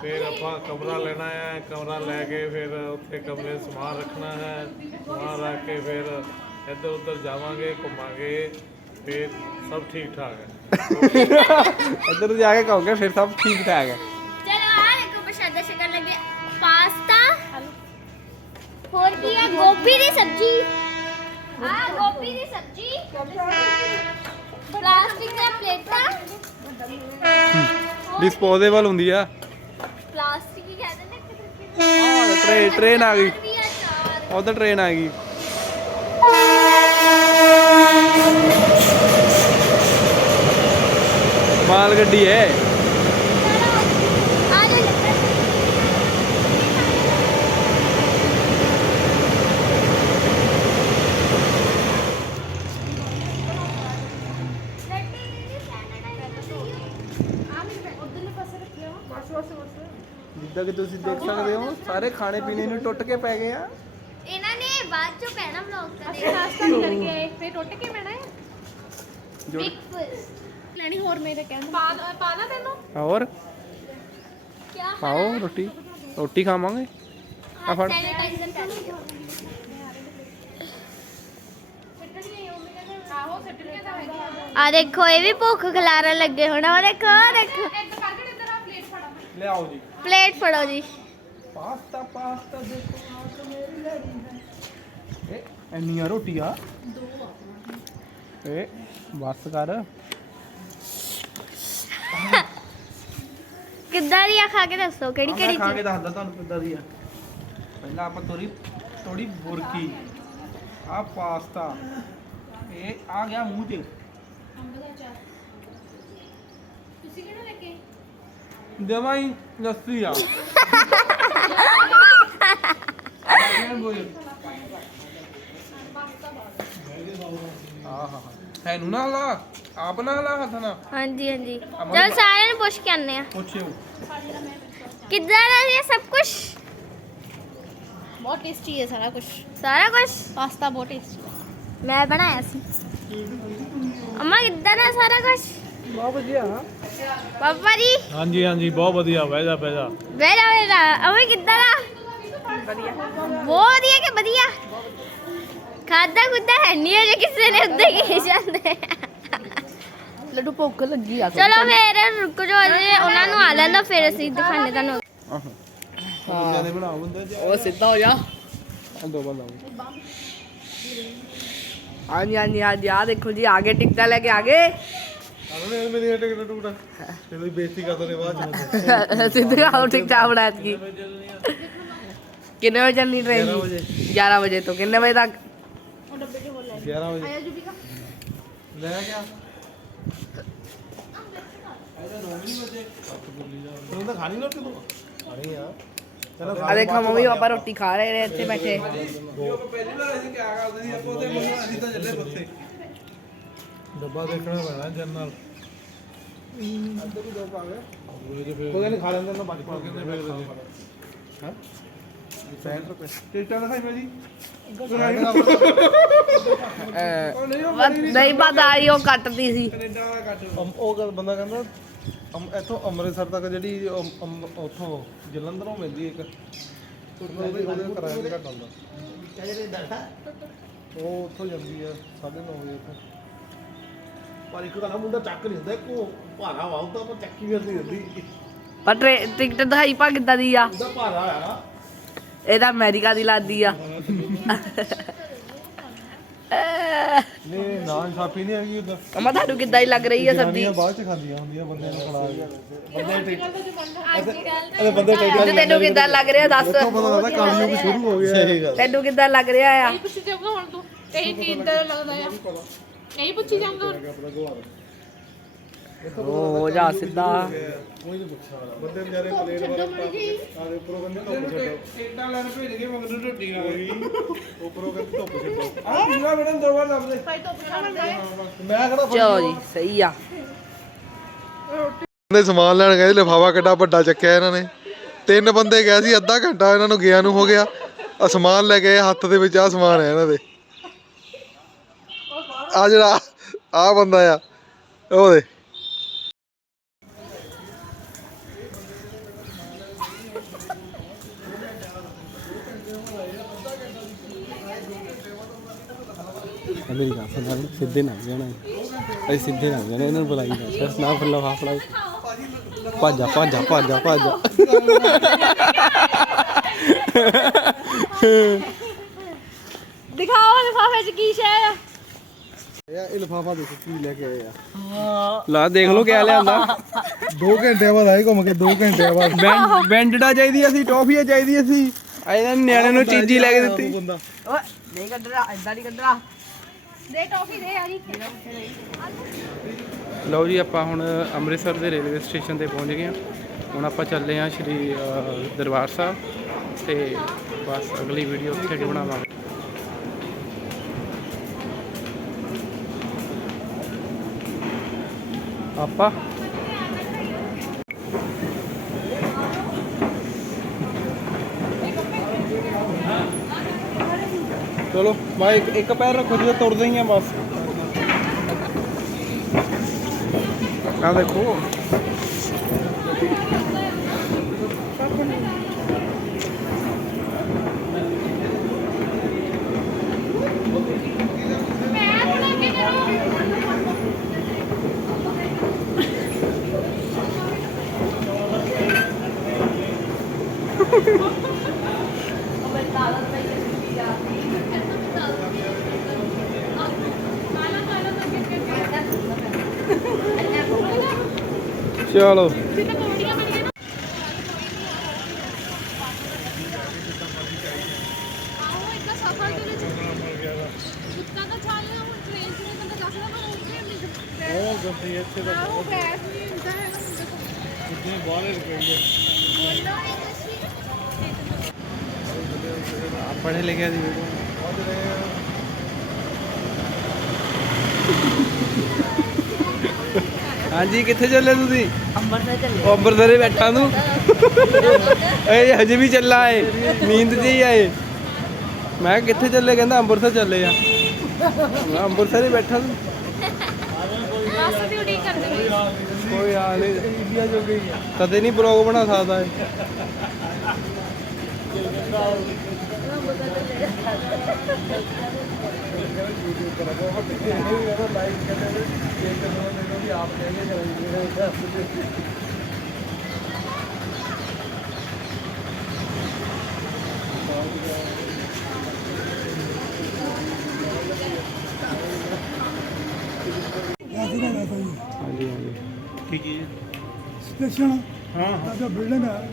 ਫਿਰ ਆਪਾਂ ਕਮਰਾ ਲੈਣਾ ਹੈ ਕਮਰਾ ਲੈ ਕੇ ਫਿਰ ਉੱਥੇ ਕਮਰੇ ਸਮਾਨ ਰੱਖਣਾ ਹੈ ਸਮਾਨ ਰੱਖ ਕੇ ਫਿਰ ਇੱਧਰ ਉੱਧਰ ਜਾਵਾਂਗੇ ਘੁੰਮਾਂਗੇ ਫਿਰ ਸਭ ਠੀਕ ਠਾਕ ਹੈ ਇੱਧਰ ਜਾ ਕੇ ਕਹੋਗੇ ਫਿਰ ਸਭ ਠੀਕ ਠਾਕ ਹੈ ਚਲੋ ਆ ਦੇਖੋ ਪ੍ਰਸ਼ਾਦਾ ਛਕਣ ਲੱਗੇ ਪਾਸਤਾ ਹੋਰ ਕੀ ਹੈ ਗੋਭੀ ਦੀ ਸਬਜ਼ੀ ਆ ਗੋਭੀ ਦੀ ਸਬਜ਼ੀ ਪਲਾਸਟਿਕ ਦੀਆਂ ਪਲੇਟਾਂ ਡਿਸਪੋਜ਼ੇਬਲ ਹੁੰਦੀ ਆ ਪਲਾਸਟਿਕ ਹੀ ਕਹਿੰਦੇ ਨੇ ਟ੍ਰੇਨ ਆ ਗਈ ਵੀ ਆ ਚਾਰ ਉਧਰ ਟ੍ਰੇਨ ਆ ਗਈ ਮਾਲ ਗੱਡੀ ਹੈ ਆ ਜਾ ਜਿੱਦਾਂ ਕਿ ਤੁਸੀਂ ਦੇਖ ਸਕਦੇ ਹੋ ਸਾਰੇ ਖਾਣੇ ਪੀਣੇ ਨੂੰ ਟੁੱਟ ਕੇ ਪੈ ਗਏ ਆ ਇਹਨਾਂ ਨੇ ਬਾਅਦ ਚੋਂ ਕਹਿਣਾ ਵਲੌਗ ਤਾਂ ਦੇਖ ਨਾਸ਼ਤਾ ਨਹੀਂ ਕਰਕੇ ਆਏ ਫੇਰ ਟੁੱਟ ਕੇ ਪੈਣਾ ਹੈ ਜੁੜ ਬਿਗ ਫਿਸ਼ ਲੈਣੀ ਹੋਰ ਮੇਰੇ ਕਹਿੰਦੇ ਪਾ ਨਾ ਤੈਨੂੰ ਹੋਰ ਕਿਆ ਖਾਓ ਰੋਟੀ ਰੋਟੀ ਖਾਵਾਂਗੇ ਆ ਫੜ ਸੈਨੀਟਾਈਜ਼ਰ ਕਰ ਲਿਓ ਆਹੋ ਸੱਟਣੀਆਂ ਤਾਂ ਹੈਗੀਆਂ ਆ ਦੇਖੋ ਇਹ ਵੀ ਭੁੱਖ ਖਿਲਾਰਨ ਲੱਗੇ ਹੁਣ ਆ ਦੇਖੋ ਆ ਦੇਖੋ ਇੱਕ ਕਰਕੇ ਇੱਧਰ ਆ ਪਲੇਟ ਫੜਾ ਲਿਆਓ ਜੀ ਪਲੇਟ ਫੜੋ ਜੀ ਪਾਸਤਾ ਪਾਸਤਾ ਦੇਖੋ ਆਪ ਮੇਰੀ ਲੜੀ ਹੈ ਇਹ ਇੰਨੀਆਂ ਰੋਟੀਆਂ ਇਹ ਬਸ ਕਰ ਕਿੱਦਾਂ ਦੀ ਆ ਖਾ ਕੇ ਦੱਸੋ ਕਿਹੜੀ ਕਿਹੜੀ ਖਾ ਕੇ ਚੀਜ਼ ਦੱਸਦਾ ਤੁਹਾਨੂੰ ਕਿੱਦਾਂ ਦੀ ਆ ਪਹਿਲਾਂ ਆਪਾਂ ਥੋੜੀ ਬੁਰਕੀ ਆ ਪਾਸਤਾ ਇਹ ਆ ਗਿਆ ਮੂੰਹ 'ਚ ਅੰਬ ਦਾ ਅਚਾਰ ਤੁਸੀਂ ਕਿਹੜਾ ਲੈ ਕੇ ਜਮਾਂ ਹੀ ਲੱਸੀ ਆ ਤੈਨੂੰ ਨਾ ਲਾ ਆਪ ਨਾ ਲਾ ਹੱਥ ਨਾਲ ਹਾਂਜੀ ਹਾਂਜੀ ਚਲ ਸਾਰਿਆਂ ਨੂੰ ਪੁੱਛ ਕੇ ਆਨੇ ਆ ਪੁੱਛਿਓ ਕਿੱਦਾਂ ਦਾ ਇਹ ਸਭ ਕੁਝ ਬਹੁਤ ਟੇਸਟੀ ਹੈ ਸਾਰਾ ਕੁਝ ਸਾਰਾ ਕੁਝ ਪਾਸਤਾ ਬਹੁਤ ਟੇਸਟੀ ਹੈ ਮੈਂ ਬਣਾਇਆ ਸੀ ਅੰਮਾ ਕਿੱਦਾਂ ਦਾ ਸਾਰਾ ਕੁਝ ਬਹੁਤ ਵਧੀਆ ਪਾਪਾ ਜੀ ਹਾਂਜੀ ਹਾਂਜੀ ਬਹੁਤ ਵਧੀਆ ਬਹਿ ਜਾ ਵੇਰਾ ਵੇਰਾ ਅਮੇ ਕਿੱਦਾਂ ਦਾ ਵਧੀਆ ਬਹੁਤ ਵਧੀਆ ਕਿ ਵਧੀਆ ਖਾਦਾ ਖੁੱਦਾ ਹੈ ਨਹੀਂ ਅਜੇ ਕਿਸੇ ਨੇ ਉੱਤੇ ਕੀ ਜਾਂਦੇ ਲੱਡੂ ਭੁੱਖ ਲੱਗੀ ਆ ਚਲੋ ਫੇਰ ਰੁਕ ਜਾਓ ਜੀ ਉਹਨਾਂ ਨੂੰ ਆ ਲੈਂਦਾ ਫਿਰ ਅਸੀਂ ਦਿਖਾਣੇ ਤੁਹਾਨੂੰ ਬੰਦਿਆਂ ਦੇ ਬਣਾਓ ਬੰਦੇ ਉਹ ਸਿੱਧਾ ਹੋ ਜਾ ਦੋ ਬੰਦਾ ਹਾਂਜੀ ਹਾਂਜੀ ਹਾਂਜੀ ਆ ਦੇਖੋ ਜੀ ਆਗੇ ਟਿਕਟਾਂ ਲੈ ਕੇ ਆ ਗਏ ਉਹਨੇ ਮੇਰੀ ਟਿਕਟ ਟੁਕੜਾ ਤੇ ਬੇਇੱਜ਼ਤੀ ਕਰਦੇ ਨੇ ਬਾਅਦ ਚ ਸਿੱਧੇ ਆਓ ਟਿਕਟਾਂ ਬਣਾ ਦਿੱਤੀ ਕਿੰਨੇ ਵਜੇ ਚੱਲਣੀ ਟ੍ਰੇਨ 11 ਵਜੇ ਤੋਂ ਕਿੰਨੇ ਵਜੇ ਤੱਕ 11 ਵਜੇ ਲੈ ਗਿਆ ਤੂੰ ਤਾਂ ਖਾਣੀ ਰੋਟੀ ਤੂੰ ਖਾਣੀ ਆ ਚਲੋ ਆ ਦੇਖੋ ਮੰਮੀ ਪਾਪਾ ਰੋਟੀ ਖਾ ਰਹੇ ਨੇ ਇੱਥੇ ਬੈਠੇ ਪਹਿਲੀ ਵਾਰ ਅਸੀਂ ਕਿਆ ਕਰਦੇ ਸੀ ਆਪੋ ਤੇ ਮੰਮਾ ਅਸੀਂ ਤਾਂ ਚੱਲੇ ਬੱਸੇ ਡੱਬਾ ਦੇਖਣਾ ਪੈਣਾ ਜਨਰਲ ਅੱਧੇ ਵੀ ਦੋ ਪਾ ਗਏ ਉਹਦੇ ਨੇ ਖਾ ਲੈਂਦੇ ਨਾ ਬਾਕੀ ਪਾ ਕੇ ਨੇ ਫਿਰ ਹਾਂ 60 ਰੁਪਏ ਟਿਕਟਾਂ ਦਿਖਾਈ ਭਾਜੀ ਨਹੀਂ ਪਤਾ ਆਈ ਉਹ ਕੱਟਦੀ ਸੀ ਕੈਨੇਡਾ ਵਾਲਾ ਕੱਟ ਉਹ ਗੱਲ ਬੰਦਾ ਕਹਿੰਦਾ ਇੱਥੋਂ ਅੰਮ੍ਰਿਤਸਰ ਤੱਕ ਜਿਹੜੀ ਉੱਥੋਂ ਜਲੰਧਰੋਂ ਮਿਲਦੀ ਇੱਕ ਉਹਦੇ ਕਿਰਾਇਆ ਵੀ ਘੱਟ ਆਉਂਦਾ ਉਹ ਉੱਥੋਂ ਜਾਂਦੀ ਆ 9:30 ਵਜੇ ਉੱਥੋਂ ਪਰ ਇੱਕ ਗੱਲ ਮੁੰਡਾ ਚੱਕ ਨਹੀਂ ਹੁੰਦਾ ਇੱਕੋ ਭਾਰਾ ਵਾਉਂਦਾ ਪਰ ਚੱਕੀ ਵੀ ਹੁੰਦੀ ਪਰ ਟਿਕਟ ਦਿਖਾਈ ਪਾ ਕਿੱਦਾਂ ਦੀ ਆ ਉਹਦਾ ਭਾਰਾ ਆ ਨਾ ਇਹ ਤਾਂ ਅਮਰੀਕਾ ਦੀ ਲੱਗਦੀ ਆ ਨਹੀਂ ਨਾਨ ਛਾਪੀ ਨਹੀਂ ਹੈਗੀ ਉਧਰ ਅਮਾ ਤੁਹਾਨੂੰ ਕਿੱਦਾਂ ਦੀ ਲੱਗ ਰਹੀ ਆ ਸਬਜ਼ੀ ਬਾਅਦ ਚ ਖਾਂਦੀਆਂ ਹੁੰਦੀਆਂ ਬੰਦੇ ਨੂੰ ਖਿਲਾ ਕੇ ਬੰਦੇ ਤੇ ਤੈਨੂੰ ਕਿੱਦਾਂ ਲੱਗ ਰਿਹਾ ਦੱਸ ਪਤਾ ਲੱਗਦਾ ਕਾਲੀਓ ਸ਼ੁਰੂ ਹੋ ਗਿਆ ਸਹੀ ਗੱਲ ਤੈਨੂੰ ਕਿੱਦਾਂ ਲੱਗ ਰਿਹਾ ਆ ਪੁੱਛੀ ਜਾਊਗਾ ਹੁਣ ਤੂੰ ਇਹੀ ਚੀਜ਼ ਦਾ ਲੱਗਦਾ ਆ ਇਹੀ ਪੁੱਛੀ ਜਾਊਗਾ ਹੁਣ ਹੋ ਜਾ ਸਿੱਧਾ ਕੋਈ ਨਹੀਂ ਪੁੱਛਾ ਬੰਦੇ ਵਿਚਾਰੇ ਪਲੇਟ ਵਾਲਾ ਆਦੇ ਉੱਪਰੋਂ ਕਹਿੰਦੇ ਧੁੱਪ ਛੱਡੋ ਟਿਕਟਾਂ ਲੈਣ ਭੇਜ ਕੇ ਮਗਰ ਰੋਟੀ ਖਾ ਗਈ ਉੱਪਰੋਂ ਕਹਿੰਦੇ ਧੁੱਪ ਛੱਡੋ ਆ ਪੀਲਾ ਬੜਨ ਦੋ ਵਾਰ ਲੱਭਦੇ ਮੈਂ ਕਿਹੜਾ ਚਲੋ ਜੀ ਸਹੀ ਆ ਦੇ ਸਮਾਨ ਲੈਣ ਗਏ ਲਿਫਾਫਾ ਕਿੱਡਾ ਵੱਡਾ ਚੱਕਿਆ ਇਹਨਾਂ ਨੇ 3 ਬੰਦੇ ਗਏ ਸੀ ਅੱਧਾ ਘੰਟਾ ਇਹਨਾਂ ਨੂੰ ਗਿਆ ਨੂੰ ਹੋ ਗਿਆ ਆ ਸਮਾਨ ਲੈ ਕੇ ਹੱਥ ਦੇ ਵਿੱਚ ਆ ਸਮਾਨ ਹੈ ਇਹਨਾਂ ਦੇ ਆ ਜਿਹੜਾ ਆ ਬੰਦਾ ਆ ਉਹਦੇ ਮੇਰੀ ਗੱਲ ਸੁਣ ਸਿੱਧੇ ਨਾ ਜਾਣਾ ਅਸੀਂ ਸਿੱਧੇ ਨਾ ਜਾਣਾ ਇਹਨਾਂ ਨੂੰ ਬੁਲਾਈ ਨਾ ਨਾ ਫੁੱਲਾ ਫਾਫਲਾ ਭਾਜਾ ਭਾਜਾ ਭਾਜਾ ਭਾਜਾ ਦਿਖਾਓ ਲਿਫਾਫੇ 'ਚ ਕੀ ਸ਼ੈ ਆ ਇਹ ਲਿਫਾਫਾ ਦੇਖੋ ਕੀ ਲੈ ਕੇ ਆਏ ਆ ਲਾ ਦੇਖ ਲਓ ਕਿਆ ਲਿਆਂਦਾ 2 ਘੰਟਿਆਂ ਬਾਅਦ ਆਏ ਘੁੰਮ ਕੇ 2 ਘੰਟਿਆਂ ਬਾਅਦ ਬੈਂਡੜਾ ਚਾਹੀਦੀ ਸੀ ਟੌਫੀਆਂ ਚਾਹੀਦੀਆਂ ਸੀ ਇਹਨਾਂ ਨਿਆਣੇ ਨੂੰ ਚੀਜ਼ੀ ਲੈ ਕੇ ਦਿੱਤੀ ਬੰਦਾ ਓਏ ਨਹੀਂ ਕੱਢਣਾ ਏਦਾਂ ਨਹੀਂ ਕੱਢਣਾ ਦੇ ਟੌਫੀ ਦੇ ਯਾਰੀ ਲਓ ਜੀ ਆਪਾਂ ਹੁਣ ਅੰਮ੍ਰਿਤਸਰ ਦੇ ਰੇਲਵੇ ਸਟੇਸ਼ਨ ਤੇ ਪਹੁੰਚ ਗਏ ਹਾਂ ਹੁਣ ਆਪਾਂ ਚੱਲੇ ਹਾਂ ਸ਼੍ਰੀ ਦਰਬਾਰ ਸਾਹਿਬ ਤੇ ਬਸ ਅਗਲੀ ਵੀਡੀਓ ਉੱਥੇ ਦੀ ਬਣਾਵਾਂਗੇ ਆਪਾਂ ਚਲੋ ਮੈਂ ਇੱਕ ਪੈਰ ਰੱਖੋ ਜੀ ਤੁਰਦੇ ਹੀ ਆ ਬਸ ਆ ਦੇਖੋ ਚਲੋ ਉਹ ਗੱਡੀ ਇੱਥੇ ਦਾ ਕਿੰਨੇ ਬਾਹਰ ਰੁਪਏ ਪੜ੍ਹੇ ਲਿਖਿਆ ਦੀ ਹਾਂਜੀ ਕਿੱਥੇ ਚੱਲੇ ਤੁਸੀਂ ਅੰਮ੍ਰਿਤਸਰ ਚੱਲੇ ਉਹ ਅੰਮ੍ਰਿਤਸਰੇ ਬੈਠਾ ਤੂੰ ਇਹ ਹਜੇ ਵੀ ਚੱਲਾ ਏ ਨੀਂਦ 'ਚ ਹੀ ਆਏ ਮੈਂ ਕਿਹਾ ਕਿੱਥੇ ਚੱਲੇ ਕਹਿੰਦਾ ਅੰਮ੍ਰਿਤਸਰ ਚੱਲੇ ਆ ਮੈਂ ਅੰਮ੍ਰਿਤਸਰ ਹੀ ਬੈਠਾ ਤੂੰ ਬਸ ਵੀ ਉਡੀਕ ਕਰਦੇ ਨੇ ਕੋਈ ਆ ਨਹੀਂ ਇੰਡੀਆ ਜੋ ਗਈ ਕਦੇ ਨਹੀਂ ਬਲੌਗ ਬਣਾ ਸਕਦਾ ਏ ਹਾਂਜੀ ਹਾਂਜੀ ਠੀਕ ਹੈ ਸਟੇਸ਼ਨ ਹਾਂ ਹਾਂ ਦਾ ਬਿਲਡਿੰਗ ਹੈ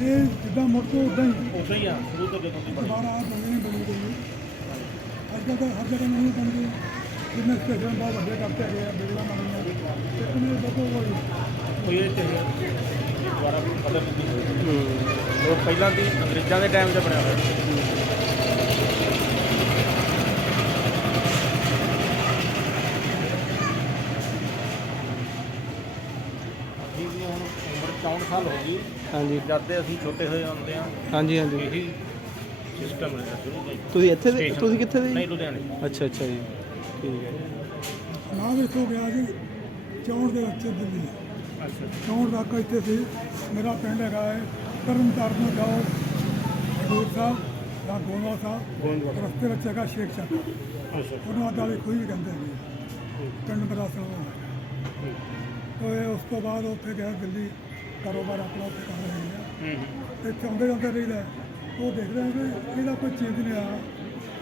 ਇਹ ਜਿੱਦਾਂ ਮੁੜ ਤੋਂ ਉਦਾਂ ਹੀ ਉਦਾਂ ਹੀ ਆ ਸ਼ੁਰੂ ਤੋਂ ਜਦੋਂ ਦੀ ਬਣੀ ਦੁਬਾਰਾ ਆ ਬਣੀ ਨਹੀਂ ਬਣੀ ਗਈ ਹਰ ਜਗ੍ਹਾ ਨਹੀਂ ਬਣਦੀ ਜਿੰਨੇ ਸਟੇਸ਼ਨ ਬਹੁਤ ਵੱਡੇ ਕਰਤੇ ਹੈਗੇ ਆ ਬਿਲਡਿੰਗਾਂ ਬਣੀਆਂ ਲੇਕਿਨ ਇਹ ਦੇਖੋ ਕੋਈ ਇਹ ਚਾਹੀਏ ਦੁਬਾਰਾ ਪਤਾ ਨਹੀਂ ਉਹ ਪਹਿਲਾਂ ਦੀ ਅੰਗਰੇਜ਼ਾਂ ਦੇ ਟਾਈਮ 'ਚ ਬਣਿਆ ਹੋਇਆ ਜੀ ਦੀ ਹੁਣ ਉਮਰ 64 ਸਾਲ ਹੋ ਗਈ ਹਾਂਜੀ ਜਦ ਦੇ ਅਸੀਂ ਛੋਟੇ ਹੋਏ ਹੁੰਦੇ ਆ ਹਾਂਜੀ ਹਾਂਜੀ ਇਹੀ ਸਿਸਟਮ ਹੈ ਸ਼ੁਰੂ ਤੋਂ ਹੀ ਤੁਸੀਂ ਇੱਥੇ ਦੇ Station। ਤੁਸੀਂ ਕਿੱਥੇ ਦੇ ਨਹੀਂ ਜੀ ਲੁਧਿਆਣੇ ਅੱਛਾ ਅੱਛਾ ਜੀ ਠੀਕ ਹੈ ਜੀ। ਨਾ ਵੇਖੋ ਗਿਆ ਜੀ 64 ਦੇ ਵਿੱਚ ਦਿੱਲੀ ਅੱਛਾ 64 ਤੱਕ ਇੱਥੇ ਸੀ ਮੇਰਾ ਪਿੰਡ ਹੈਗਾ ਹੈ ਤਰਨਤਾਰਨ ਨੂੰ ਜਾਓ ਹਜ਼ੂਰ ਸਾਹਿਬ ਜਾਂ ਗੋਂਦਵਾਲ ਸਾਹਿਬ ਰਸਤੇ ਵਿੱਚ ਹੈਗਾ ਸ਼ੇਖ ਚੱਕ ਅੱਛਾ ਉਹਨੂੰ ਅੱਧ ਵਾਲੀ ਖੂਹੀ ਵੀ ਕਹਿੰਦੇ ਹੈਗੇ ਪਿੰਡ ਮੇਰਾ ਸਲੋਂ ਤੇ ਉਸ ਤੋਂ ਬਾਅਦ ਉੱਥੇ ਗਿਆ ਦਿੱਲੀ ਕਾਰੋਬਾਰ ਆਪਣਾ ਉੱਥੇ ਕਰ ਰਹੇ ਆ ਤੇ ਇੱਥੇ ਆਉਂਦੇ ਜਾਂਦੇ ਰਹੀਦਾ ਉਹ ਦੇਖਦੇ ਆ ਕਿ ਇਹਦਾ ਕੋਈ ਚੇਂਜ ਨਹੀਂ ਆਇਆ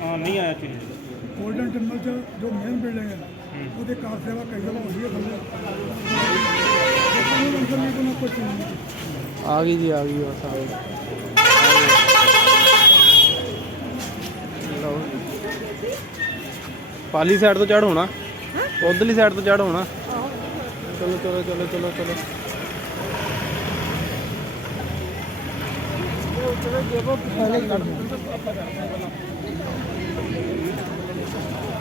ਹਾਂ ਨਹੀਂ ਆਇਆ ਚੀਜ਼ ਗੋਲਡਨ ਟੈਂਪਲ 'ਚ ਜੋ ਮੇਨ ਬਿਲਡਿੰਗ ਹੈ ਉਹਦੇ ਕਾਰ ਸੇਵਾ ਕਈ ਜਗ੍ਹਾ ਹੁੰਦੀ ਹੈ ਥੱਲੇ ਉਹਨੂੰ ਅੰਦਰ ਨਹੀਂ ਕੋਈ ਚੇਂਜ ਨਹੀਂ ਆ ਗਈ ਜੀ ਆ ਗਈ ਬਸ ਆ ਗਈ ਲਓ ਜੀ। ਪਾਲੀ ਸਾਈਡ ਤੋਂ ਚੜ ਹੋਣਾ ਉਧਰਲੀ ਸਾਈਡ ਤੋਂ ਚੜ ਹੋਣਾ ਚਲੋ ਚਲੋ ਚਲੋ ਚਲੋ ਚਲੋ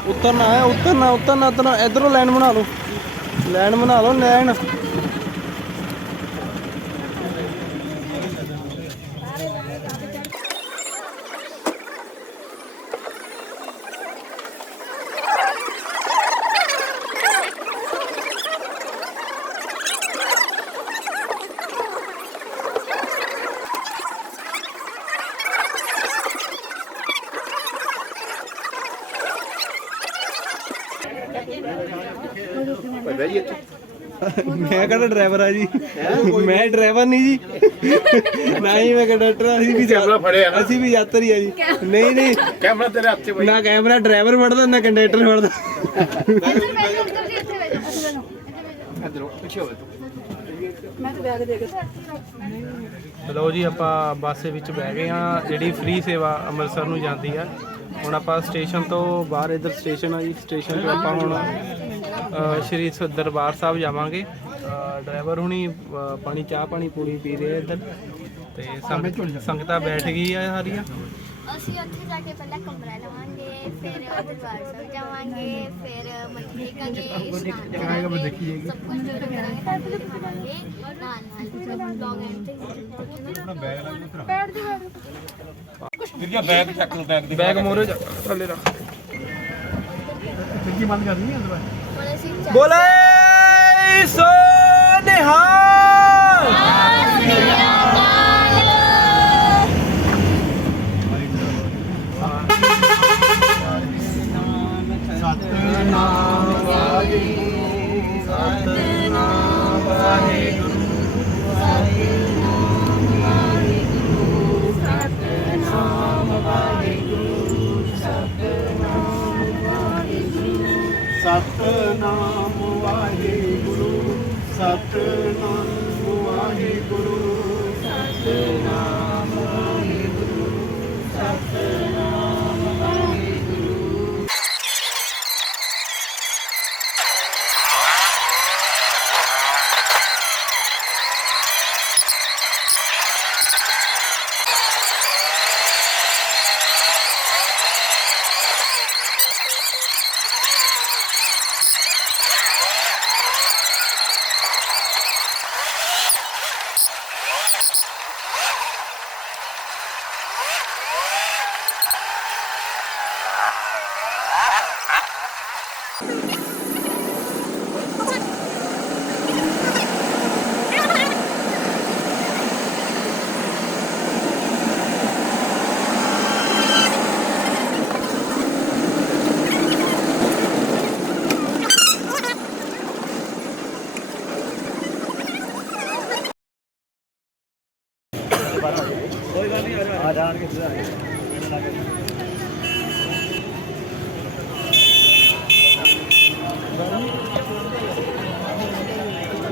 ਉਤਰਨਾ ਹੈ ਉਤਰਨਾ ਉਤਰਨਾ ਉਤਰਨਾ ਇਧਰੋਂ ਲਾਈਨ ਬਣਾ ਲਓ ਲਾਈਨ ਮੈਂ ਕਹਿੰਦਾ ਡਰਾਈਵਰ ਆ ਜੀ ਮੈਂ ਡਰਾਈਵਰ ਨਹੀਂ ਜੀ ਨਾ ਹੀ ਮੈਂ ਕੰਡਕਟਰ ਅਸੀਂ ਵੀ ਕੈਮਰਾ ਫੜਿਆ ਨਾ ਅਸੀਂ ਵੀ ਯਾਤਰੀ ਆ ਜੀ ਨਹੀਂ ਨਹੀਂ ਕੈਮਰਾ ਤੇਰੇ ਹੱਥ 'ਚ ਬਈ ਨਾ ਕੈਮਰਾ ਡਰਾਈਵਰ ਫੜਦਾ ਨਾ ਕੰਡਕਟਰ ਫੜਦਾ ਇੱਧਰ ਬੈਠੋ ਉੱਧਰ ਜੀ ਇੱਥੇ ਬੈਠੋ ਇਧਰੋਂ ਪਿੱਛੇ ਹੋਵੇ ਲਓ ਜੀ ਆਪਾਂ ਬੱਸ ਵਿੱਚ ਬਹਿ ਗਏ ਆ ਜਿਹੜੀ ਫ੍ਰੀ ਸੇਵਾ ਅੰਮ੍ਰਿਤਸਰ ਨੂੰ ਜਾਂਦੀ ਆ ਹੁਣ ਆਪਾਂ ਸਟੇਸ਼ਨ ਤੋਂ ਬਾਹਰ ਇੱਧਰ ਸਟੇਸ਼ਨ ਆ ਜੀ ਸਟੇਸ਼ਨ ਤੋਂ ਆਪਾਂ ਹੁਣ ਸ਼੍ਰੀ ਦਰਬਾਰ ਸਾਹਿਬ ਜਾਵਾਂਗੇ ਡਰਾਈਵਰ ਹੁਣੀ ਪਾਣੀ ਚਾਹ ਪਾਣੀ ਪੂਰੀ ਪੀ ਰਹੇ ਆ ਇੱਧਰ ਤੇ ਸੰਗਤਾਂ ਬੈਠ ਗਈ ਆ ਸਾਰੀਆਂ ਅਸੀਂ ਉੱਥੇ ਜਾ ਕੇ ਪਹਿਲਾਂ ਕਮਰਾ ਲਵਾਂਗੇ ਫਿਰ ਦਰਬਾਰ ਸਾਹਿਬ ਜਾਵਾਂਗੇ ਫਿਰ ਮੱਥਾ ਟੇਕਾਂਗੇ ਇਸ਼ਨਾਨ ਕਰਾਂਗੇ ਸਭ ਕੁਝ ਜੋ ਕਰਾਂਗੇ ਤਾਂ ਫਿਰ ਕਰਾਂਗੇ ਨਾਲ ਬਲੌਗ ਐਂਡ ਤੇ ਬੈਗ ਚੱਕ ਲਓ ਬੈਗ ਮੋਰੇ ਥੱਲੇ ਰੱਖ ਹੁਣ ਅਸੀਂ ਬੋਲੇ ਸੋ ਨਿਹਾਲ ਸਤਿਨਾਮ ਵਾਹਿਗੁਰੂ ਸਤਿਨਾਮ ਵਾਹਿਗੁਰੂ ਸਤਿਨਾਮ ਵਾਹਿਗੁਰੂ ਸਤਿਨਾਮ ਵਾਹਿਗੁਰੂ ਸਤਿਨਾਮ ਵਾਹਿਗੁਰੂ ਸਤਿਨਾਮ ਵਾਹਿਗੁਰੂ ਸਤਿਨਾਮ ਵਾਹਿਗੁਰੂ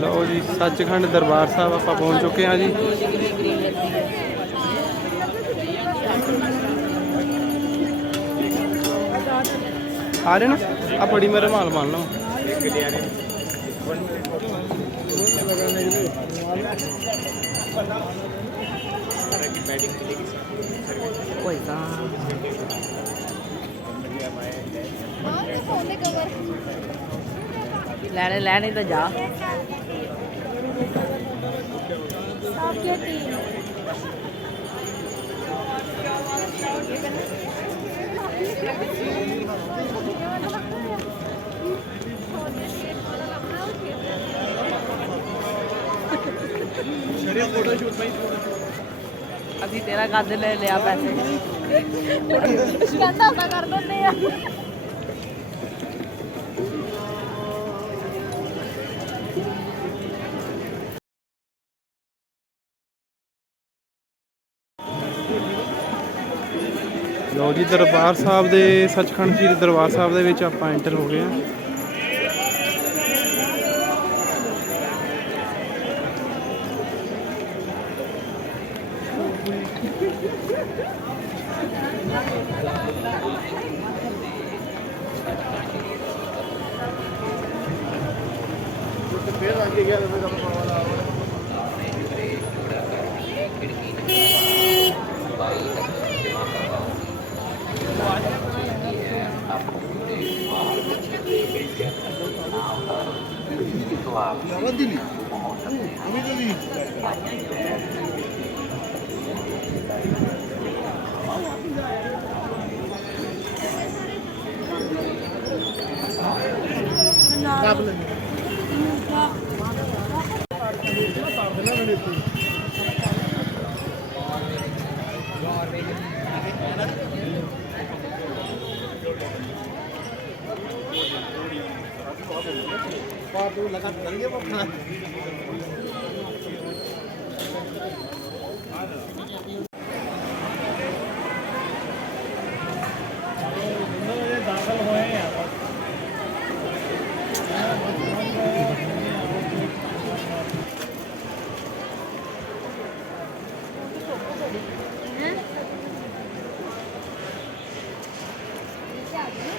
ਲਓ ਜੀ ਸੱਚਖੰਡ ਦਰਬਾਰ ਸਾਹਿਬ ਆਪਾਂ ਪਹੁੰਚ ਚੁੱਕੇ ਹਾਂ ਜੀ। ਆ ਰਹੇ ਨਾ ਆ ਬੜੀ ਮੇਰੇ ਮਾਲ ਮੰਨ ਲਓ। ਲੈਣੇ ਤਾਂ ਜਾ ਅਸੀਂ ਤੇਰਾ ਕੱਦ ਲੈ ਲਿਆ ਪੈਸੇ ਕਹਿੰਦਾ ਆਪਾਂ ਕਰ ਦਿੰਦੇ ਆ। ਲਓ ਜੀ ਦਰਬਾਰ ਸਾਹਿਬ ਦੇ ਸੱਚਖੰਡ ਸ੍ਰੀ ਦਰਬਾਰ ਸਾਹਿਬ ਦੇ ਵਿੱਚ ਆਪਾਂ ਐਂਟਰ ਹੋ ਗਏ ਹਾਂ।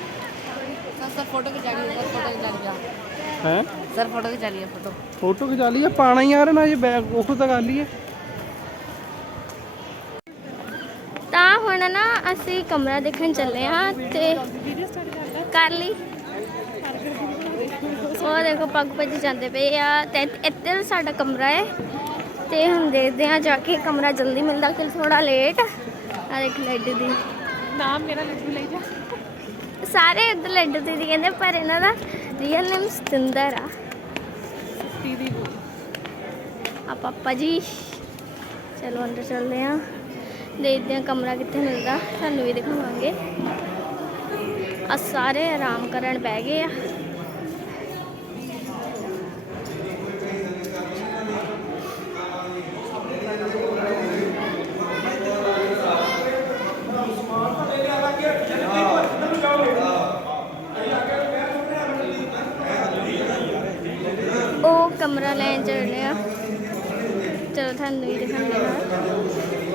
सर फोटो खिंचा लिया सर फोटो खिंचा लिया ਹੈ सर फोटो खिंचा लिया फोटो ਫੋਟੋ ਖਿਚਾ ਲਈ ਆ ਪਾਣਾ ਯਾਰ ਨਾ ਜੇ ਬੈਗ ਉਹ ਤਾਂ ਕਰ ਲਈਏ। ਤਾਂ ਹੁਣ ਨਾ ਅਸੀਂ ਕਮਰਾ ਦੇਖਣ ਚੱਲੇ ਹਾਂ ਤੇ ਕਰ ਲਈ। ਉਹ ਦੇਖੋ ਪੱਗ ਭੱਜੀ ਜਾਂਦੇ ਪਏ ਆ ਤੇ ਇੱਧਰ ਸਾਡਾ ਕਮਰਾ ਹੈ ਤੇ ਹੁਣ ਦੇਖਦੇ ਹਾਂ ਜਾ ਕੇ ਕਮਰਾ ਜਲਦੀ ਮਿਲਦਾ ਕਿ ਥੋੜਾ ਲੇਟ। ਆ ਦੇਖ ਲੱਡੂ ਦੀ ਨਾਮ ਮੇਰਾ ਲੱਡੂ ਲੈ ਜਾ। ਸਾਰੇ ਇੱਧਰ ਲੱਡੂ ਦੀਦੀ ਕਹਿੰਦੇ ਪਰ ਇਹਨਾਂ ਦਾ ਰੀਅਲ ਨੇਮ ਸਤਿੰਦਰ ਆ। ਦੀਦੀ ਆ ਪਾਪਾ ਜੀ ਚਲੋ ਅੰਦਰ ਚੱਲਦੇ ਹਾਂ ਦੇਖਦੇ ਹਾਂ ਕਮਰਾ ਕਿੱਥੇ ਮਿਲਦਾ ਤੁਹਾਨੂੰ ਵੀ ਦਿਖਾਵਾਂਗੇ। ਆ ਸਾਰੇ ਆਰਾਮ ਕਰਨ ਬਹਿ ਗਏ ਆ। ਉਹ ਕਮਰਾ ਲੈਣ ਚੱਲੇ ਆ ਚਲੋ ਤੁਹਾਨੂੰ ਵੀ ਦਿਖਾਉਂਦੇ ਹਾਂ।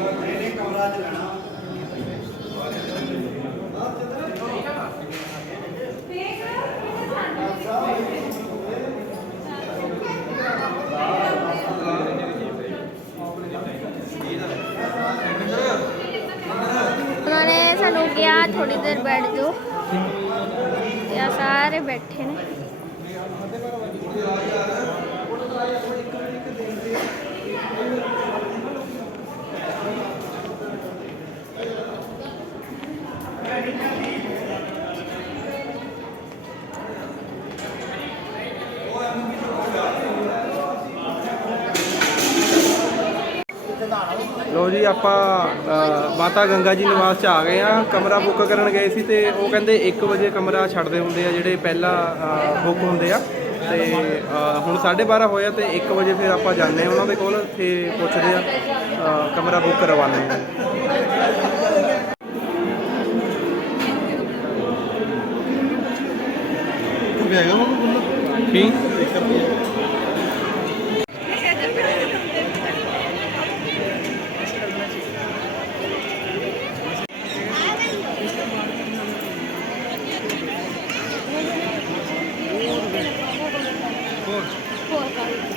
ਉਹਨਾਂ ਨੇ ਸਾਨੂੰ ਕਿਹਾ ਥੋੜੀ ਦੇਰ ਬੈਠ ਜਾਓ ਤੇ ਆ ਸਾਰੇ ਬੈਠੇ ਨੇ। ਲੋ ਜੀ ਆਪਾਂ ਮਾਤਾ ਗੰਗਾ ਜੀ ਨਿਵਾਸ 'ਚ ਆ ਗਏ ਆ। ਕਮਰਾ ਬੁੱਕ ਕਰਨ ਗਏ ਸੀ ਤੇ ਉਹ ਕਹਿੰਦੇ 1 ਵਜੇ ਕਮਰਾ ਛੱਡਦੇ ਹੁੰਦੇ ਆ ਜਿਹੜੇ ਪਹਿਲਾਂ ਬੁੱਕ ਹੁੰਦੇ ਆ ਤੇ ਹੁਣ 12:30 ਹੋਇਆ ਤੇ 1 ਵਜੇ ਫਿਰ ਆਪਾਂ ਜਾਂਦੇ ਆ ਉਹਨਾਂ ਦੇ ਕੋਲ ਤੇ ਪੁੱਛਦੇ ਆ ਕਮਰਾ ਬੁੱਕ ਕਰਵਾਉਣਾ। ਰੁਪਏ ਹੈਗਾ ਉਹ ਕੀ 1 ਰੁਪਏ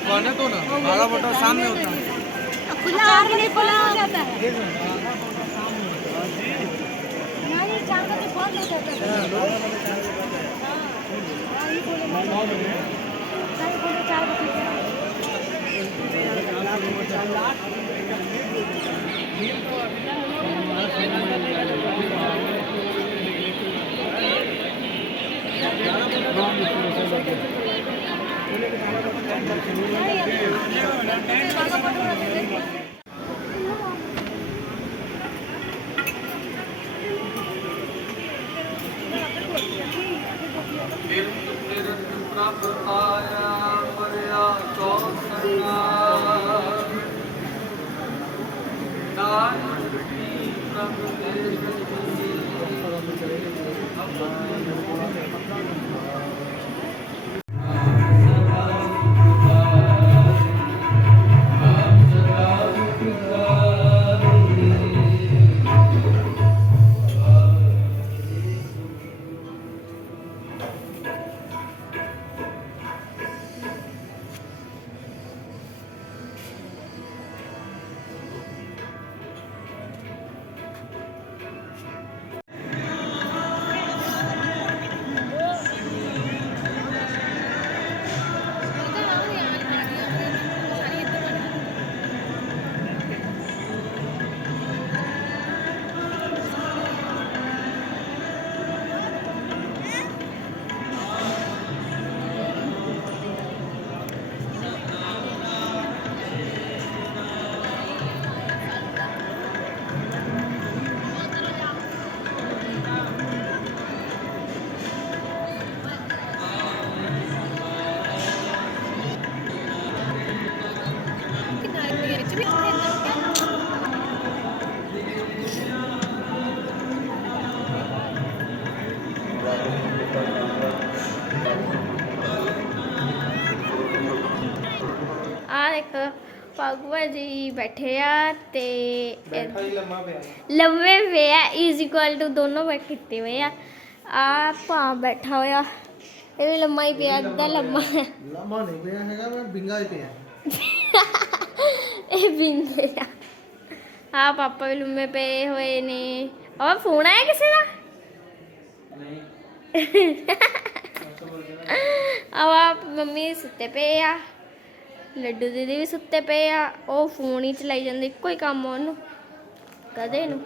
खाने तो ना बड़ा मोटा सामने होता है खुला नहीं खुला हो जाता है नहीं चार बजे बंद हो जाता है ये बोले 4 बजे ਦੇਖੋ ਭਗਵਾ ਜੀ ਬੈਠੇ ਆ ਤੇ ਬੈਠਾ ਹੀ ਲੰਮਾ ਪਿਆ ਲੰਮੇ ਪਏ ਆ ਇਜ਼ ਇਕੁਅਲ ਟੂ ਦੋਨੋਂ ਬੈਠ ਕੀਤੇ ਹੋਏ ਆ ਭਾ ਬੈਠਾ ਹੋਇਆ ਇਹ ਵੀ ਲੰਮਾ ਹੀ ਪਿਆ ਅੱਧਾ ਲੰਮਾ ਹੈ ਲੰਮਾ ਨਹੀਂ ਪਿਆ ਹੈਗਾ ਮੈਂ ਬਿੰਗਾ ਹੀ ਪਿਆ ਇਹ ਬਿੰਗੇ ਆ ਪਾਪਾ ਵੀ ਲੰਮੇ ਪਏ ਹੋਏ ਨੇ ਆ ਫੋਨ ਆਇਆ ਕਿਸੇ ਦਾ ਆ ਮੰਮੀ ਸੁੱਤੇ ਪਏ ਆ ਲੱਡੂ ਦੀਦੀ ਵੀ ਸੁੱਤੇ ਪਏ ਆ ਉਹ ਫੋਨ ਹੀ ਚਲਾਈ ਜਾਂਦੇ ਇੱਕੋ ਹੀ ਕੰਮ ਉਹਨੂੰ ਕਦੇ ਨੂੰ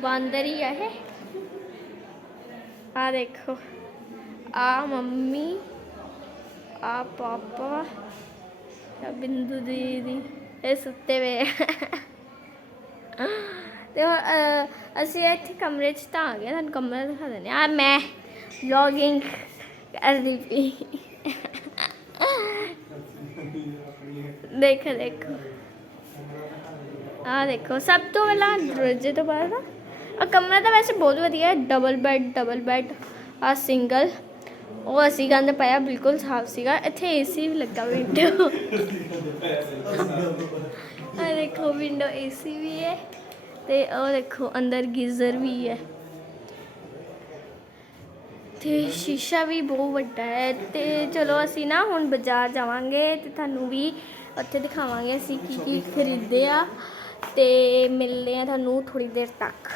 ਬਾਂਦਰ ਹੀ ਆ ਇਹ ਆ ਦੇਖੋ ਆ ਮੰਮੀ ਆ ਪਾਪਾ ਆ ਬਿੰਦੂ ਦੀਦੀ ਇਹ ਸੁੱਤੇ ਪਏ ਤੇ ਅਸੀਂ ਇੱਥੇ ਕਮਰੇ 'ਚ ਤਾਂ ਆ ਗਏ ਤੁਹਾਨੂੰ ਕਮਰਾ ਦਿਖਾ ਦਿੰਦੇ ਆ ਮੈਂ ਵਲੌਗਿੰਗ ਕਰਦੀ ਪਈ ਦੇਖੋ ਦੇਖੋ ਆ ਦੇਖੋ ਸਭ ਤੋਂ ਪਹਿਲਾਂ ਦਰਵਾਜ਼ੇ ਤੋਂ ਬਾਹਰ ਨਾ ਆ ਕਮਰਾ ਤਾਂ ਵੈਸੇ ਬਹੁਤ ਵਧੀਆ ਹੈ ਡਬਲ ਬੈੱਡ ਆ ਸਿੰਗਲ ਉਹ ਅਸੀਂ ਗੰਦ ਪਾਇਆ ਬਿਲਕੁਲ ਸਾਫ ਸੀਗਾ ਇੱਥੇ ਏਸੀ ਵੀ ਲੱਗਾ ਵਿੰਡੋ ਆ ਦੇਖੋ ਵਿੰਡੋ ਏਸੀ ਵੀ ਹੈ ਤੇ ਉਹ ਦੇਖੋ ਅੰਦਰ ਗੀਜ਼ਰ ਵੀ ਹੈ ਤੇ ਸ਼ੀਸ਼ਾ ਵੀ ਬਹੁਤ ਵੱਡਾ ਹੈ ਤੇ ਚਲੋ ਅਸੀਂ ਨਾ ਹੁਣ ਬਾਜ਼ਾਰ ਜਾਵਾਂਗੇ ਤੇ ਤੁਹਾਨੂੰ ਵੀ ਉੱਥੇ ਦਿਖਾਵਾਂਗੇ ਅਸੀਂ ਕੀ ਕੀ ਖਰੀਦੇ ਆ ਤੇ ਮਿਲਦੇ ਆ ਤੁਹਾਨੂੰ ਥੋੜੀ ਦੇਰ ਤੱਕ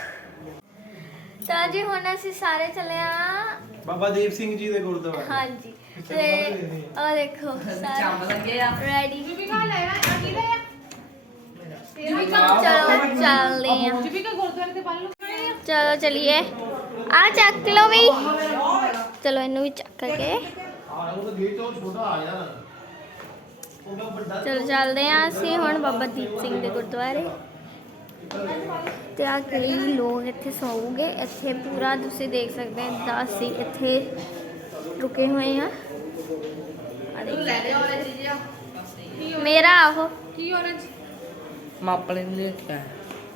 ਤਾਂ ਜੀ ਹੁਣ ਅਸੀਂ ਸਾਰੇ ਚੱਲੇ ਆ ਬਾਬਾ ਦੀਪ ਸਿੰਘ ਜੀ ਦੇ ਗੁਰਦੁਆਰੇ ਹਾਂਜੀ ਤੇ ਉਹ ਦੇਖੋ ਸਾਰੇ ਰੈਡੀ ਜੀਵਿਕਾ ਲੈ ਆ ਕੀ ਲੈ ਆ ਚਲੋ ਚੱਲਦੇ ਆ ਜੀਵਿਕਾ ਗੁਰਦੁਆਰੇ ਤੇ ਪਾ ਲਓ ਚਲੋ ਚਲਿਏ ਆ ਚੱਕ ਲਓ ਵੀ ਚਲੋ ਇਹਨੂੰ ਵੀ ਚੱਕ ਕੇ ਚਲੋ ਚੱਲਦੇ ਆ ਅਸੀਂ ਹੁਣ ਬਾਬਾ ਦੀਪ ਸਿੰਘ ਦੇ ਗੁਰਦੁਆਰੇ ਤੇ ਆ ਕਈ ਲੋਕ ਇੱਥੇ ਸੌਂਗੇ ਇੱਥੇ ਪੂਰਾ ਤੁਸੀਂ ਦੇਖ ਸਕਦੇ ਹੋ ਅਸੀਂ ਇੱਥੇ ਰੁਕੇ ਹੋਏ ਆ ਮੇਰਾ ਆਹੋ ਕੀ orange ਮਾਪਲੇ ਨੇ ਲਿਖਿਆ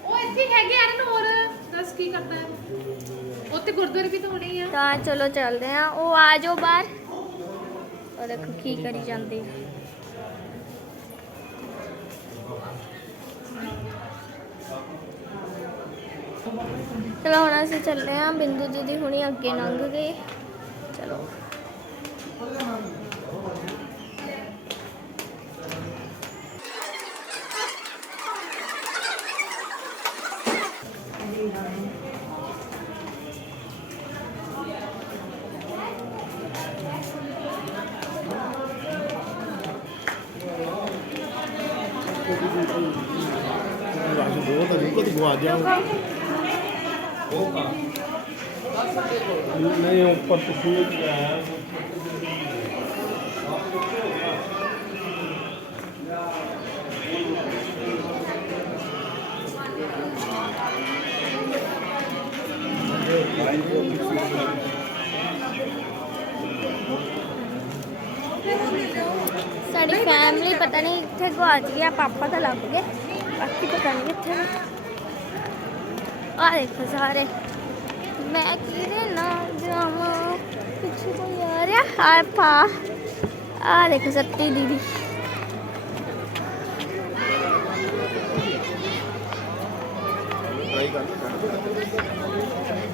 ਉਹ ਇੱਥੇ ਹੈਗੇ ਆ ਨਾ ਹੋਰ ਦੱਸ ਕੀ ਕਰਦਾ ਹੈ ਉੱਥੇ ਗੁਰਦੁਆਰੇ ਵੀ ਤਾਂ ਹੋਣੇ ਹੀ ਆ। ਤਾਂ ਚਲੋ ਚੱਲਦੇ ਆ। ਉਹ ਆ ਜਾਓ ਬਾਹਰ। ਉਹ ਦੇਖੋ ਕੀ ਕਰੀ ਜਾਂਦੇ ਆ। ਚਲੋ ਹੁਣ ਅਸੀਂ ਚੱਲੇ ਆ। ਬਿੰਦੂ ਦੀਦੀ ਹੁਣੀ ਅੱਗੇ ਲੰਘ ਗਏ। ਚਲੋ ਨਹੀਂ ਉੱਪਰ ਤਸਵੀਰ ਹੈ ਸਾਡੀ ਫੈਮਿਲੀ ਪਤਾ ਨਹੀਂ ਇੱਥੇ ਗਵਾਚ ਗਿਆ। ਪਾਪਾ ਤਾਂ ਲੱਭ ਗਏ, ਬਾਕੀ ਪਤਾ ਨਹੀਂ ਕਿੱਥੇ ਨੇ। ਆ ਦੇਖੋ ਸਾਰੇ। ਮੈਂ ਕਿਹਦੇ ਨਾਲ ਜਾਵਾਂ? ਪਿੱਛੇ ਕੋਈ ਆ ਰਿਹਾ। ਆ ਪਾ ਆ ਦੇਖੋ ਸੱਤੀ ਦੀਦੀ।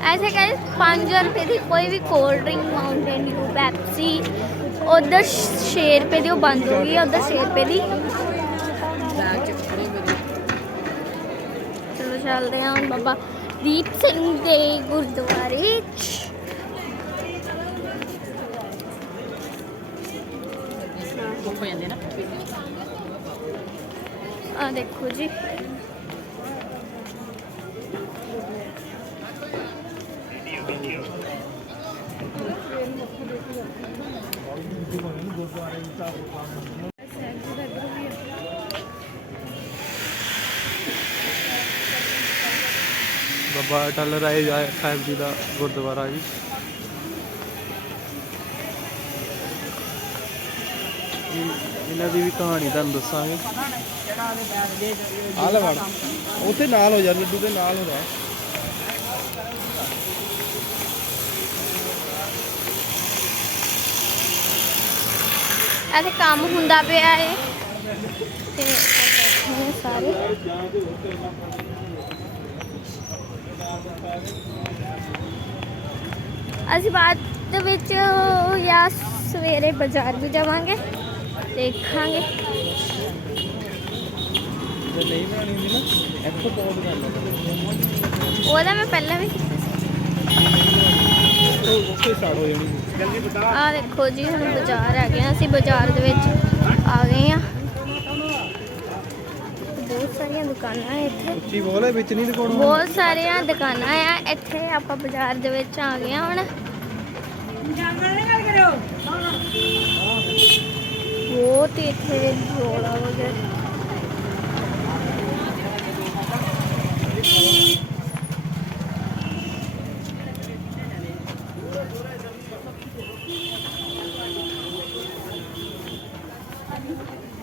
ऐसे कहीं 5 रुपए की कोई भी cold drink, Mountain Dew, Pepsi. उधर 6 रुपए की वो बंद हो गई, उधर 6 रुपए की। चलो चलते हैं हम बाबा दीप सिंह दे गुरुद्वारे। आ देखो जी, ਬਾਬਾ ਅਟਲ ਰਾਏ ਸਾਹਿਬ ਜੀ ਦਾ ਗੁਰਦੁਆਰਾ ਜੀ। ਇਹਨਾਂ ਦੀ ਵੀ ਕਹਾਣੀ ਤੁਹਾਨੂੰ ਦੱਸਾਂਗੇ। ਆ ਲੈ ਵੜ ਉੱਥੇ ਨਾਲ ਹੋ ਜਾ, ਲੱਡੂ ਦੇ ਨਾਲ ਹੋ ਜਾ। ऐसे काम हुंदा पिया है ते बैठे सारे। ਅਸੀਂ ਬਾਅਦ ਦੇ ਵਿੱਚ ਜਾਂ ਸਵੇਰੇ ਬਾਜ਼ਾਰ ਵੀ ਜਾਵਾਂਗੇ, ਦੇਖਾਂਗੇ। ਜੇ ਨਹੀਂ ਬਣਾਣੀ ਹੁੰਦੀ ਨਾ ਇੱਥੋਂ ਪੌਦ ਕਰ ਲਓ। ਉਹਦਾ ਮੈਂ ਪਹਿਲਾਂ ਵੀ ਉੱਥੇ ਸਟਾਰਟ ਹੋ ਜਾਣੀ। ਆ ਦੇਖੋ ਜੀ, ਹੁਣ ਬਾਜ਼ਾਰ ਆ ਗਏ। ਅਸੀਂ ਬਾਜ਼ਾਰ ਦੇ ਵਿੱਚ ਆ ਗਏ ਆ। ਬਹੁਤ ਸਾਰੀਆਂ ਦੁਕਾਨਾਂ ਹੈ ਇੱਥੇ। ਉੱਚੀ ਬੋਲ, ਵਿੱਚ ਨਹੀਂ ਦਿਖਾਉਣਾ। ਬਹੁਤ ਸਾਰੀਆਂ ਦੁਕਾਨਾਂ ਆ ਇੱਥੇ। ਆਪਾਂ ਬਾਜ਼ਾਰ ਦੇ ਵਿੱਚ ਆ ਗਏ ਆ ਹੁਣ। ਬਹੁਤ ਹੀ ਇੱਥੇ ਰੌਲਾ ਵਗੈਰਾ।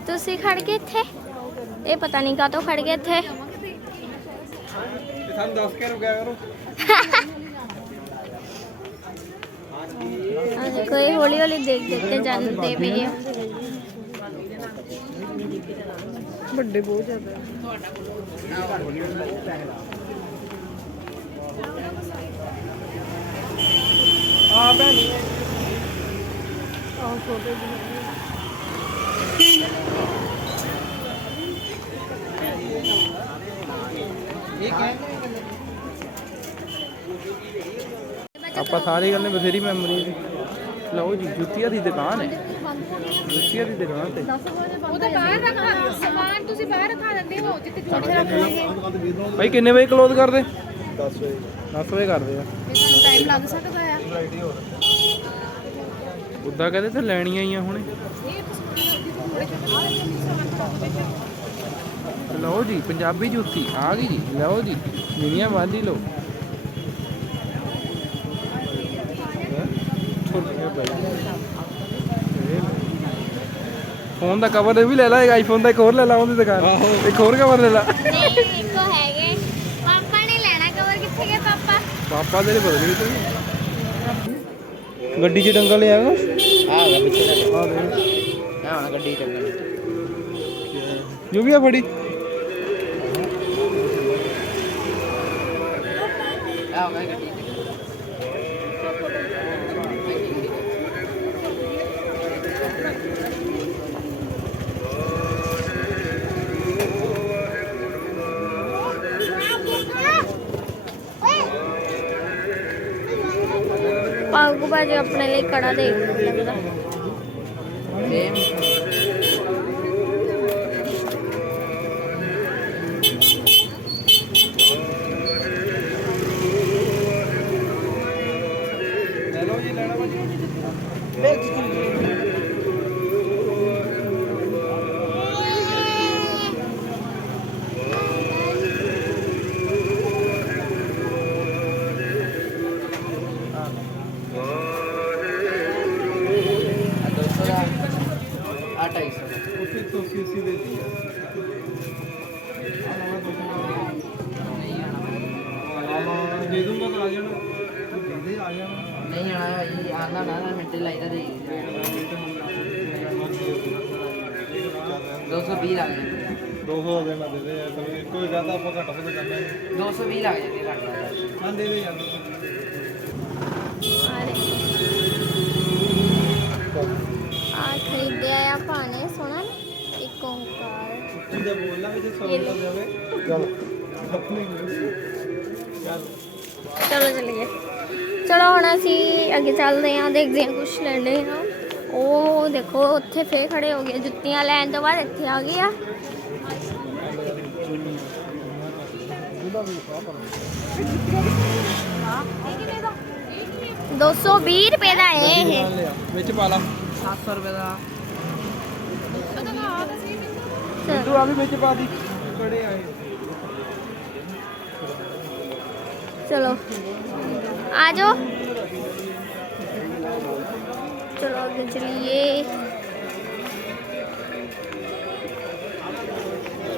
ਤੁਸੀਂ ਖੜ ਗਏ ਇੱਥੇ? ਇਹ ਪਤਾ ਨਹੀਂ ਕਾਹਤੋਂ ਖੜ ਗਏ ਇੱਥੇ। ਸਾਨੂੰ ਦੱਸ ਕੇ ਰੁਕਿਆ ਕਰੋ। ਆ ਦੇਖੋ, ਇਹ ਹੌਲੀ ਹੌਲੀ ਦੇਖ ਦੇਖ ਕੇ ਜਾਂਦੇ ਪਏ ਆ। ਵੱਡੇ ਬਹੁਤ ਜ਼ਿਆਦਾ। ਆ ਭੈਣੀ ਆ ਛੋਟੇ ਜਿਹੇ ਆਪਾਂ ਸਾਰੇ ਗੱਲ ਨੇ ਬਥੇਰੀ ਮੈਮਰੀ ਦੀ। ਲਓ ਜੀ, ਜੁੱਤੀਆਂ ਦੀ ਦੁਕਾਨ ਹੈ। ਜੁੱਤੀਆਂ ਦੀ ਦੁਕਾਨ ਤੇ ਉਹ ਤਾਂ ਬਾਹਰ ਰੱਖਾ ਸਮਾਨ, ਤੁਸੀਂ ਬਾਹਰ ਰਖਾ ਦਿੰਦੇ ਹੋ ਜਿੱਥੇ ਜੋੜੇ ਰੱਖਾਂਗੇ। ਭਾਈ ਕਿੰਨੇ ਵਜੇ ਕਲੋਜ਼ ਕਰਦੇ? 10 ਵਜੇ 10 ਵਜੇ ਕਰਦੇ ਆ। ਤੇ ਤੁਹਾਨੂੰ ਟਾਈਮ ਲੱਗ ਸਕਦਾ ਆ। ਉੱਦਾਂ ਕਹਿੰਦੇ ਤੇ ਲੈਣੀਆਂ ਹੀ ਆ ਹੁਣੇ। ਲਓ ਜੀ, ਪੰਜਾਬੀ ਜੁੱਤੀ ਆ ਗਈ ਜੀ। ਲਓ ਜੀ, ਨੀਆਂ ਵਾਲੀ ਲਓ। ਫੋਨ ਦਾ ਕਵਰ ਵੀ ਲੈ ਲਾ, ਇੱਕ ਆਈਫੋਨ ਦਾ ਇੱਕ ਹੋਰ ਲੈ ਲਾ ਉਹਦੀ ਦੁਕਾਨ। ਇੱਕ ਹੋਰ ਕਵਰ ਲੈ ਲਾ। ਨਹੀਂ, ਇੱਕੋ ਹੈਗੇ। ਪਾਪਾ ਨੇ ਲੈਣਾ ਕਵਰ। ਕਿੱਥੇ ਗਏ ਪਾਪਾ? ਪਾਪਾ ਤੇਰੇ ਪਤਾ ਨਹੀਂ ਕਿੱਥੇ ਗੱਡੀ 'ਚ ਡੰਗਾ ਲਿਆਗਾ ਆ ਗਿਆ ਪਿੱਛੇ ਦਾ ਆ ਦੇ ਆ ਹੁਣ ਗੱਡੀ ਚੱਲਣੀ ਜੋ ਵੀ ਆ ਫੜੀ ਆ ਗਿਆ ਗੱਡੀ ਪਾਗੂ ਬਾਜੀ ਆਪਣੇ ਲਈ ਕੜਾ ਦੇ ਲੱਗਦਾ ਲੈ ਲਓ ਜੀ ਲੈਣਾ ਆ 250 ਉਸੇ ਤੋਂ ਸੀਸੀ ਦੇ ਦੀ ਦੇ ਦੂੰਗਾ ਤਾਂ ਆ ਜਾਣਾ ਦੇ ਆ ਜਾਣਾ ਨਹੀਂ ਆਣਾ ਭਾਈ ਆਂਦਾ ਨਾ ਮਿੰਟ ਲਾਈਦਾ ਦੇ 220 ਲੱਗ ਜਾਂਦੇ 200 ਦੇ ਨਾ ਦੇ ਦੇ ਯਾਰ ਕੋਈ ਕਹਤਾ ਆਪਾਂ ਘੱਟ ਵੱਧ ਕਰਨਾ 220 ਲੱਗ ਜਾਂਦੇ ਘੱਟ ਲੱਗ ਹਾਂ ਦੇ ਦੇ ਯਾਰ ਆ ਖਰੀਦਿਆ ਆ ਪਾਣੇ ਸੋਹਣਾ ਇੱਕ ਓਂਕਾਰ ਉੱਚੀ ਦਾ ਬੋਲਣਾ ਵੀ ਜੇ ਸੌਂ ਜਾਵੇ ਚੱਲ ਆਪਣੀ ਚੱਲ ਚਲੋ ਚਲੀਏ ਚਲੋ ਹੁਣ ਅਸੀਂ ਅੱਗੇ ਚੱਲਦੇ ਹਾਂ ਦੇਖਦੇ ਹਾਂ ਕੁਛ ਲੈਣੇ ਆ ਉਹ ਦੇਖੋ ਉੱਥੇ ਫੇਰ ਖੜੇ ਹੋ ਗਏ ਜੁੱਤੀਆਂ ਲੈਣ ਤੋਂ ਬਾਅਦ ਇੱਥੇ ਆ ਗਏ ਆ ₹220 ਦਾ ਹੈ ਇਹ ਲਿਆ ਵਿੱਚ ਪਾ ਲਾ 700 ਰੁਪਏ ਦਾ ਤੂੰ ਆ ਵੀ ਵਿੱਚ ਪਾ ਦੀ ਬੜੇ ਆਏ चलो आ जाओ चलो आगे चलिए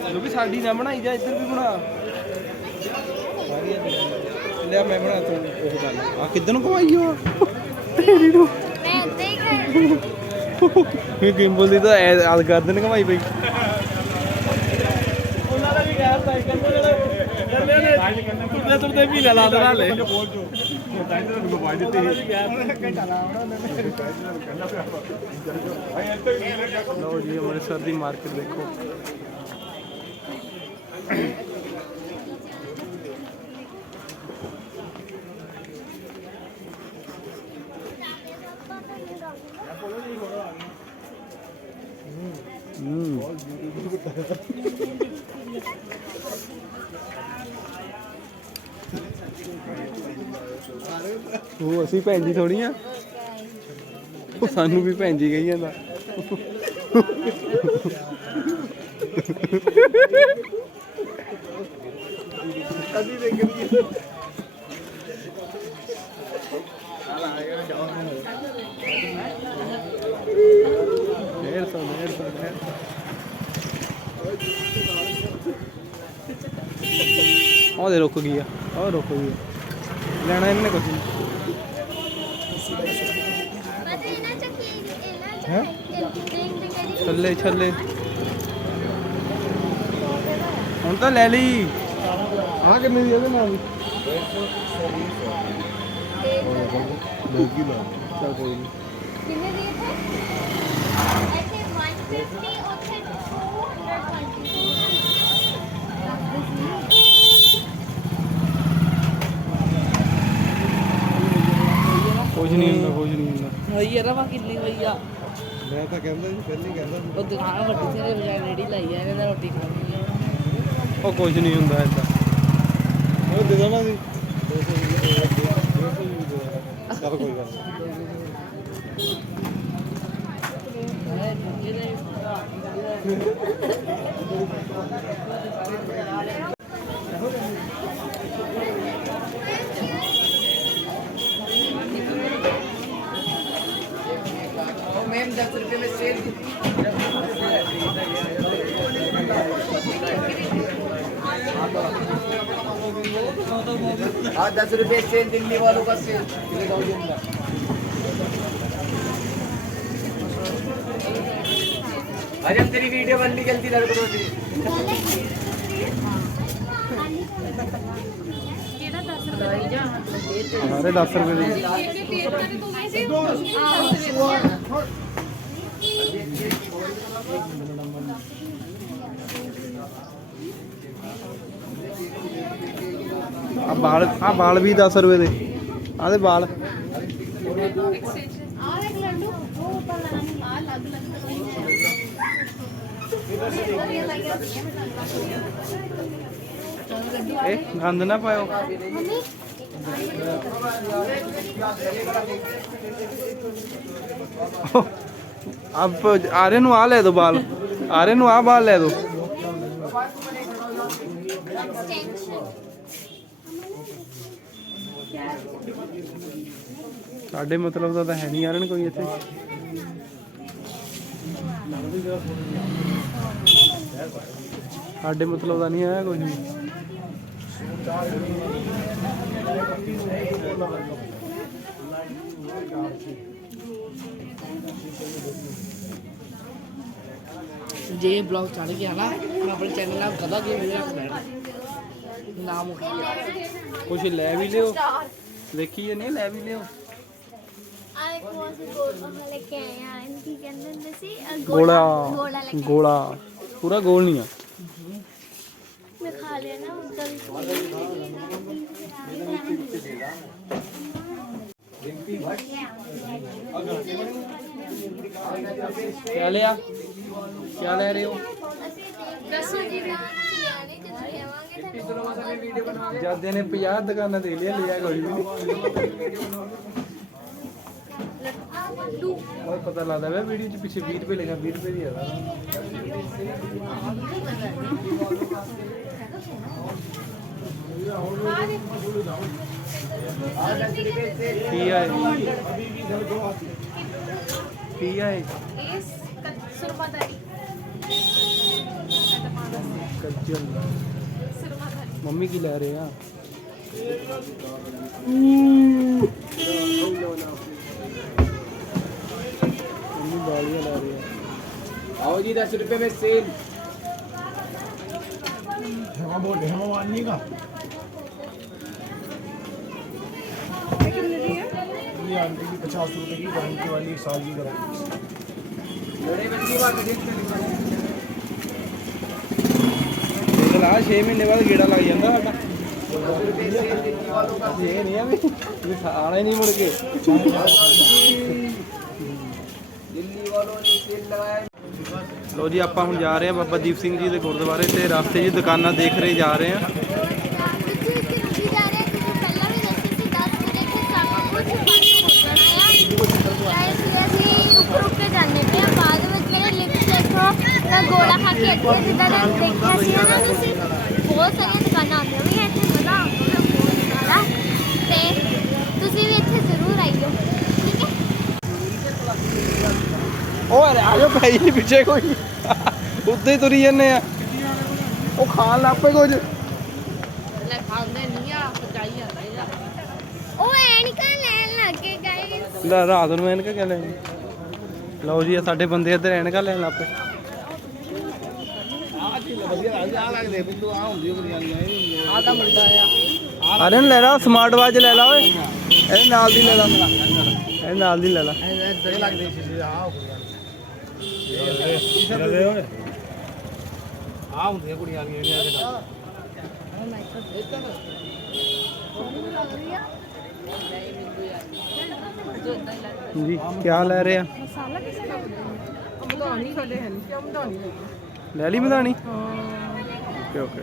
ਜੋ ਵੀ ਸਾਡੀ ਨਾ ਬਣਾਈ ਜਾ ਇੱਧਰ ਵੀ ਬਣਾ ਲਿਆ ਮੈਂ ਬਣਾ ਤੂੰ ਉਹ ਗੱਲ ਆ ਕਿੱਧਰ ਨੂੰ ਘੁਮਾਈ ਹੋ ਤੇਰੀ ਨੂੰ मैं उधर ही खड़ी ਇਹ ਗਿੰਬਲ ਦੀ ਤਾਂ ਆਦ ਗਰਦਨ ਘੁਮਾਈ ਪਈ ਉਹਨਾਂ ਦਾ ਵੀ ਗੈਰ ਸਾਈਕਲ ਤੁਰਦੇ ਤੁਰਦੇ ਵੀ ਲਾ ਦੇਣਾ ਲੈ ਲਓ ਜੀ ਅੰਮ੍ਰਿਤਸਰ ਦੀ ਮਾਰਕੀਟ ਦੇਖੋ ਉਹ ਅਸੀਂ ਭੈਣ ਜੀ ਥੋੜੀ ਆ ਉਹ ਸਾਨੂੰ ਵੀ ਭੈਣ ਜੀ ਕਹੀ ਜਾਂਦਾ ਅਸੀਂ ਦੇਖ ਰਹੀ ਡੇਢ ਸੌ ਉਹ ਦੇ ਰੁਕ ਗਈ ਆ ਉਹ ਰੁਕ ਗਈ ਲੈਣਾ ਇਹਨੇ ਕੁਝ ਨਹੀਂ बस इना चक्की हैं? इना ਛੱਲੇ ਛੱਲੇ ਹੁਣ ਤਾਂ ਲੈ ਲਈ ਆ ਕਿੰਨੇ ਦੀ ਇਹਦੇ ਨਾਲ ਲੋਕੀ ਲਾ ਚੱਲ ਕੋਈ ਨਹੀਂ कितने दिए थे ऐसे 150 और थे 220 ਕੁਝ ਨਹੀਂ ਹੁੰਦਾ ਕੁਝ ਨਹੀਂ ਹੁੰਦਾ ਹੋਈ ਆ ਰਵਾ ਕਿੰਨੀ ਹੋਈ ਆ ਮੈਂ ਤਾਂ ਕਹਿੰਦਾ ਜੀ ਪਹਿਲਾਂ ਹੀ ਕਹਿੰਦਾ ਉਹ ਦੁਕਾਨ ਵੱਡੀ ਸੀ ਨੇ ਬਜਾਏ ਰੇੜੀ ਲਾਈ ਆ ਇਹਨੇ ਰੋਟੀ ਖਾਣੀ ਆ ਉਹ ਕੁਝ ਨਹੀਂ ਹੁੰਦਾ ਏਦਾਂ ਉਹ ਦੇ ਦੇਣਾ ਜੀ 200 ਚੱਲ ਕੋਈ ਗੱਲ ਨਹੀਂ मैम 10 रुपये में सेल आज 10 रुपए सेल दिल्ली वालों का सेल आज हम तेरी वीडियो बननी जल्दी लड़कों की ਸਾਰੇ 10 ਰੁਪਏ ਦੇ ਆ ਬਾਲ ਵੀ 10 ਰੁਪਏ ਦੇ ਆਦੇ ਬਾਲ ਆ ਇੱਕ ਲੱਡੂ ਉਹ ਪਰ ਆ ਲੱਗ ਇਹ ਗੰਦ ਨਾ ਪਾਇਓ अब आर्य नु आ ले दो बाल आर्य नु आ बाल ले दो साडे मतलब दा है नहीं आर्यन कोई इत्थे साडे मतलब दा नहीं है कोई भी जे ब्लॉग चढ़ गया ना मैं अपने चैनल नाम कदा के नाम कुछ ले भी लियो देखिए नहीं ले भी लियो ਆਏ ਕੋਸ ਗੋਲ ਲੈ ਕੇ ਆਏ ਆ ਇਨਕੀ ਕਹਿੰਦੇ ਹੁੰਦੇ ਸੀ गोला ਗੋਲਾ ਲੈ ਕੇ गोला पूरा गोल नहीं है ਮੈਂ ਖਾ ਲਿਆ ਨਾ ਉਧਰ क्या लिया क्या ले रहे हो ਦੱਸੋ ਜੀ ਨਾ ਲਿਆਣੇ ਜਦੋਂ ਆਵਾਂਗੇ जादे ने 50 दुकाना दे लिया लिया कोई भी और पता लगता है वीडियो च पीछे 20 रुपए लिखा 20 रुपए दी है ਇਸ ਸੁਰਮਾਦਾਰੀ कज्जल ਸੁਰਮਾਦਾਰੀ मम्मी की ले रहे हैं मम्मी बालियां ला रही है आओ जी 10 रुपए में सेल ये आंटी की 50 रुपए की गारंटी वाली साल की गारंटी बड़े बड़ी बात है ला 6 महीने बाद गेड़ा लग जाता साडा 10 रुपए सेल दिल्ली वालों का ये नहीं है भी आना ही नहीं मुड़ के दिल्ली वालों ने सेल लगाया ਲੋ ਜੀ ਆਪਾਂ ਹੁਣ ਜਾ ਰਹੇ ਹਾਂ ਬਾਬਾ ਦੀਪ ਸਿੰਘ ਜੀ ਦੇ ਗੁਰਦੁਆਰੇ ਤੇ ਰਸਤੇ 'ਚ ਦੁਕਾਨਾਂ ਦੇਖ ਰਹੇ ਜਾ ਰਹੇ ਹਾਂ ਰੁਕੀ ਜਾ ਰਿਹਾ ਕਿ ਪਹਿਲਾਂ ਵੀ ਦੱਸੀ ਸੀ 10 ਵਜੇ ਕਿ ਸਭ ਕੁਝ ਬੰਦ ਹੋ ਜਾਣਾ ਆ ਅਸੀਂ ਰੁਕ ਕੇ ਜਾਂਦੇ ਪਏ ਆ ਬਾਅਦ ਵਿੱਚ ਮੇਰੇ ਲਿਖਤ ਦੇਖੋ ਤਾਂ ਗੋਲਾ ਖਾ ਕੇ ਅੱਗੇ ਜਿੱਦਾਂ ਦੇਖਿਆ ਸੀ ਨਾ ਤੁਸੀਂ ਬਹੁਤ ਸਾਰੀਆਂ ਦੁਕਾਨਾਂ ਆਉਂਦੀਆਂ ਵੀ ਇੱਥੇ ਮਜ਼ਾ ਆਉਂਦਾ ਬਹੁਤ ਸਾਰਾ ਤੇ ਤੁਸੀਂ ਵੀ ਇੱਥੇ ਜ਼ਰੂਰ ਆਈਓ ਠੀਕ ਹੈ ਉਹ ਆ ਜਾ ਭਾਈ ਨਹੀਂ ਪਿੱਛੇ ਕੋਈ ਉੱਤੇ ਹੀ ਤੁਰੀ ਜਾਂਦੇ ਆ ਉਹ ਖਾਣ ਲੱਗ ਪਏ ਕੁਝ ਲੈ ਖਾਂਦੇ ਨਹੀਂ ਆ ਪਚਾਈ ਜਾਂਦਾ ਇਹਦਾ ਉਹ ਐਨਕਾਂ ਲੈਣ ਲੱਗ ਗਏ ਗਾਇਸ ਲੈ ਰਾਤ ਨੂੰ ਐਨਕਾਂ ਕਿਆ ਲੈਣੀ ਲਓ ਜੀ ਆ ਸਾਡੇ ਬੰਦੇ ਇੱਧਰ ਐਨਕਾਂ ਲੈਣ ਲੱਗ ਪਏ ਆ ਤਾਂ ਮੁੰਡਾ ਆ ਆਰਨ ਲੈ ਲਾ ਸਮਾਰਟ ਵਾਚ ਲੈ ਲਾ ਓਏ ਇਹਦੇ ਨਾਲ ਦੀ ਲੈ ਲਾ ਇਹਦੇ ਨਾਲ ਦੀ ਲੈ ਲਾ ਇਹ ਲੱਗਦੇ ਸੀ ਆ ਆ ਹੁੰਦੀਆਂ ਕੁੜੀਆਂ ਦੀਆਂ ਜੀ ਕੀ ਲੈ ਰਹੇ ਆ ਮਧਾਣੀ ਸਾਡੇ ਹੈ ਨਹੀਂ ਕਿਉਂ ਮਧਾਣੀ ਲੈ ਲਈ ਮਧਾਣੀ ਹਾਂ ਓਕੇ ਓਕੇ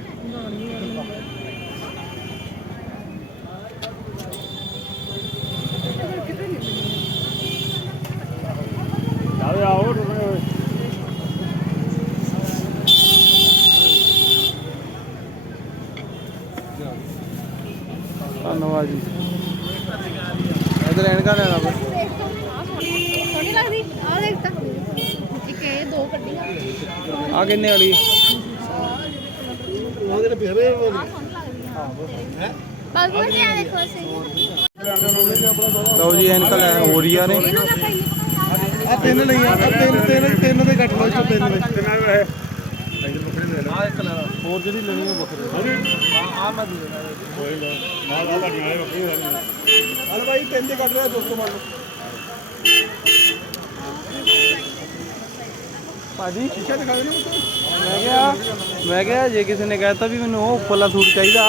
ਧੰਨਵਾਦ ਜੀ ਇਧਰ ਐਨਕਾਂ ਲੈਣਾ ਬਸ ਸੋਹਣੀ ਲੱਗਦੀ ਆ ਦੇਖ ਤਾਂ ਇੱਕ ਇਹ ਦੋ ਕੱਢੀਆਂ ਆ ਕਿੰਨੇ ਵਾਲੀ ਉਹਦੇ ਨੇ ਬਿਹਰੇ ਆ ਸੋਹਣੀ ਲੱਗਦੀ ਹੈ ਬਾਬੂ ਜੀ ਆ ਦੇਖੋ ਸਹੀ ਲਓ ਜੀ ਐਨਕਾਂ ਲੈ ਹੋ ਰਹੀਆਂ ਨੇ ਆ ਤਿੰਨ ਲਈਆਂ ਤਿੰਨ ਦੇ ਕੱਟ ਲਓ ਇੱਥੋਂ ਤਿੰਨ ਦੇ ਹੋਰ ਜਿਹੜੀ ਲੈਣੀ ਉਹ ਵੱਖਰੇ ਆ ਮੈਂ ਦੇ ਦੇਣਾ ਹਲ ਭਾਈ ਤਿੰਨ ਦੇ ਕੱਟ ਲਿਆ ਦੋਸਤੋ ਮੰਨ ਲਓ ਭਾਜੀ ਸ਼ੀਸ਼ਾ ਦਿਖਾ ਦੇ ਮੈਂ ਕਿਹਾ ਜੇ ਕਿਸੇ ਨੇ ਕਹਿਤਾ ਵੀ ਮੈਨੂੰ ਉਹ ਉੱਪਰਲਾ ਸੂਟ ਚਾਹੀਦਾ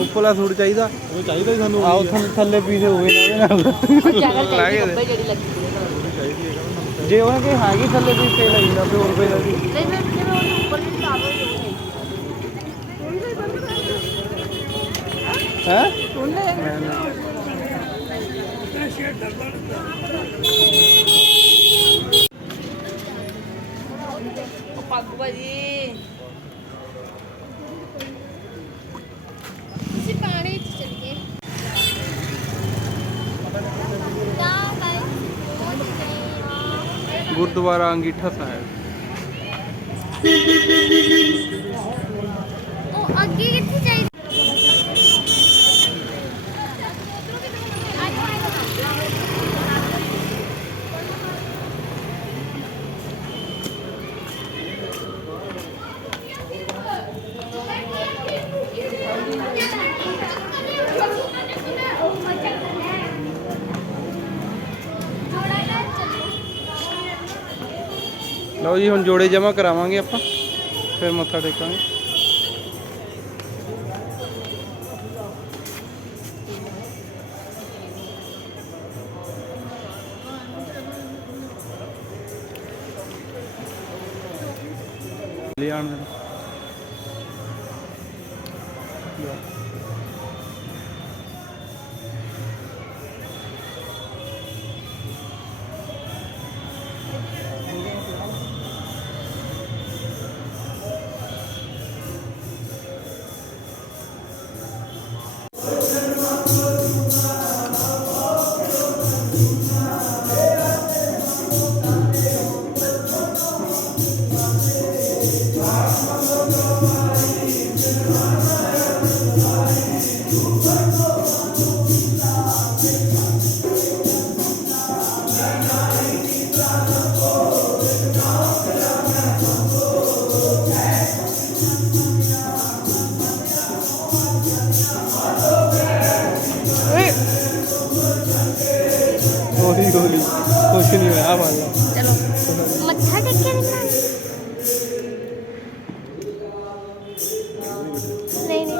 ਉੱਪਰਲਾ ਸੂਟ ਚਾਹੀਦਾ ਉਹ ਚਾਹੀਦਾ ਹੀ ਸਾਨੂੰ ਆਹ ਥੱਲੇ ਪੀਸੇ ਹੋਵੇ ਨਾ ਉਹਦੇ ਨਾਲ ਲਾ ਕੇ ਦੇ। ਜਿਹੜੀ ਲੱਗੀ ਹੋਈ ਹੈ ਜੇ ਉਹਨੇ ਕਿ ਹੈਗੀ ਥੱਲੇ ਵੀ ਤੇ ਲਈ ਨਾ ਫਿਰ ਹੋਰ ਪਈ ਲੱਗੀ ਨਹੀਂ ਮੈਂ ਜਿਵੇਂ ਉਹਨੂੰ ਉੱਪਰ ਦੀ ਲਾ ਦੋ ਹੈ ਉਹ ਪੱਗ ਭਾਜੀ ਤੁਸੀਂ ਪਾਣੀ ਚ ਚੱਲੀਏ ਤਾਂ ਗਾਇਸ ਪਹੁੰਚ ਗਏ ਹਾਂ ਗੁਰਦੁਆਰਾ ਅੰਗੀਠਾ ਸਾਹਿਬ। ਉਹ ਅੱਗੇ ਕਿੱਥੇ ਚਾਹੀਦੀ ਲਓ ਜੀ ਹੁਣ ਜੋੜੇ ਜਮ੍ਹਾਂ ਕਰਾਵਾਂਗੇ ਆਪਾਂ ਫਿਰ ਮੱਥਾ ਟੇਕਾਂਗੇ। ਲਿਆਣ ਦੇ ਹੌਲੀ ਹੌਲੀ ਕੁਛ ਨਹੀਂ ਹੋਇਆ ਵਾਲਾ ਚਲੋ ਮੱਥਾ ਟੇਕਿਆ ਨਹੀਂ ਨਹੀਂ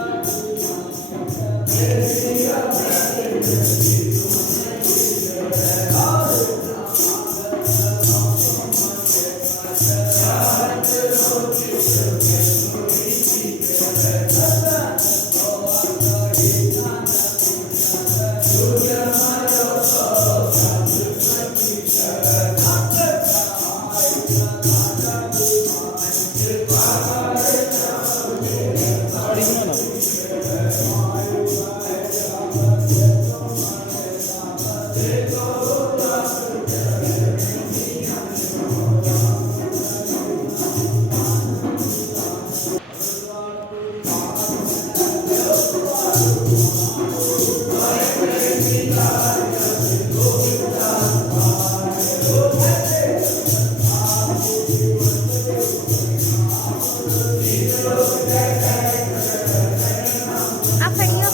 ਆ ਫੜਿਓ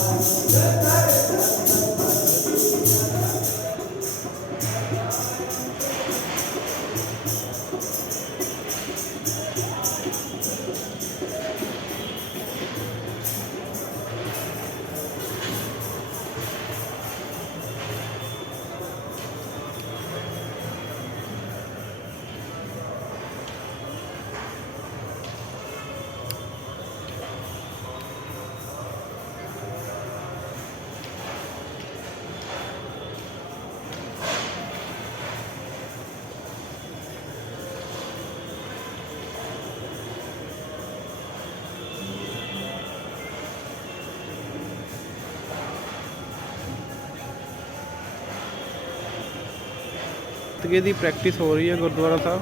ਗੱਤਕੇ ਦੀ ਪ੍ਰੈਕਟਿਸ ਹੋ ਰਹੀ ਹੈ ਗੁਰਦੁਆਰਾ ਸਾਹਿਬ।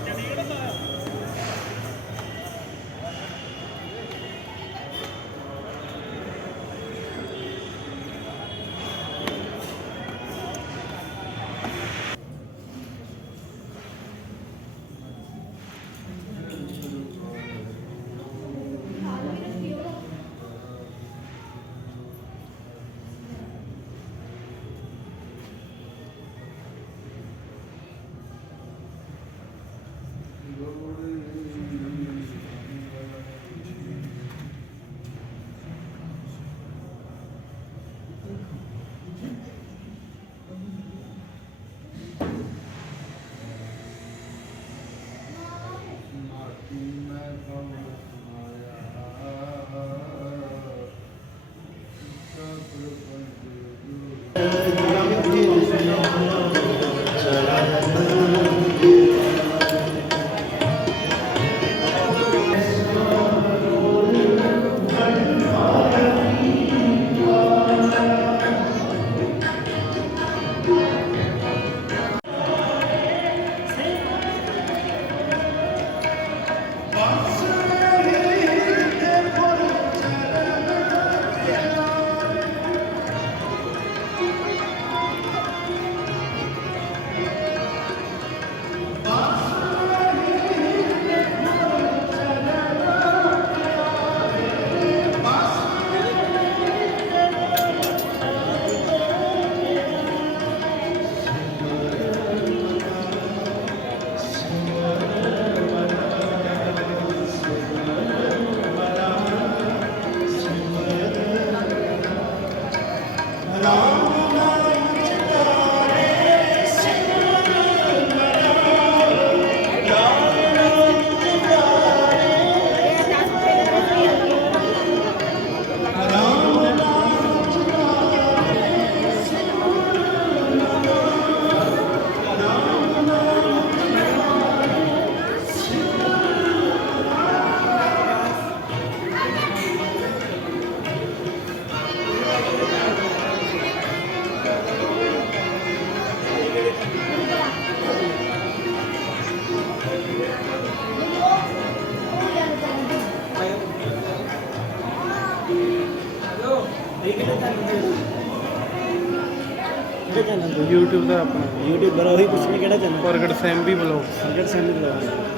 YouTube ਦਾ ਆਪਣਾ YouTube पर वही कुछ नहीं कहना चाहना ਪ੍ਰਗਟ ਸੈਂਬੀ ਬਲੌਗ प्रगट से नहीं बुलाओ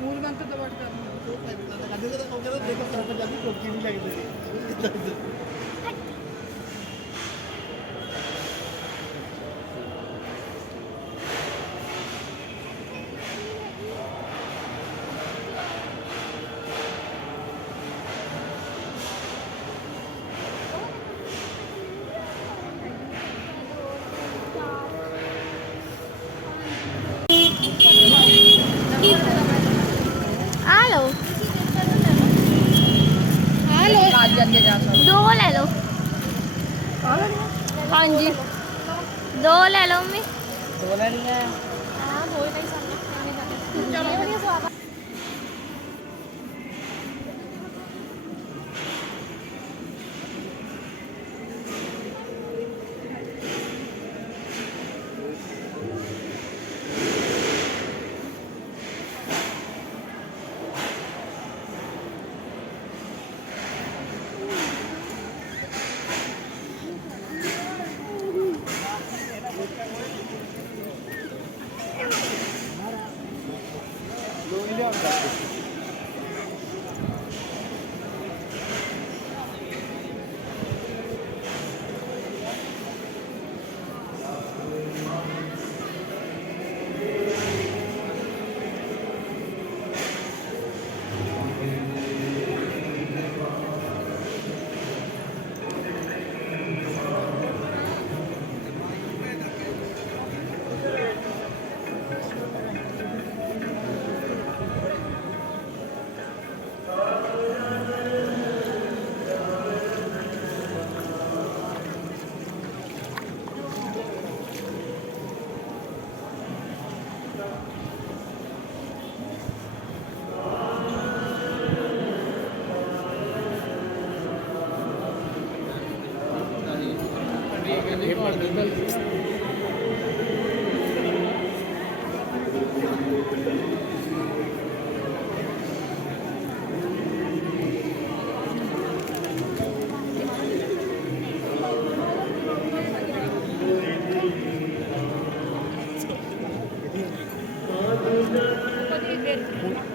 ਮੂਲਗੰਤ ਤੋਂ ਵਟ ਕਰਨੀ आ लो दो ले लो हाँ जी दो ले लो मम्मी दो लेनी है हाँ बोल रही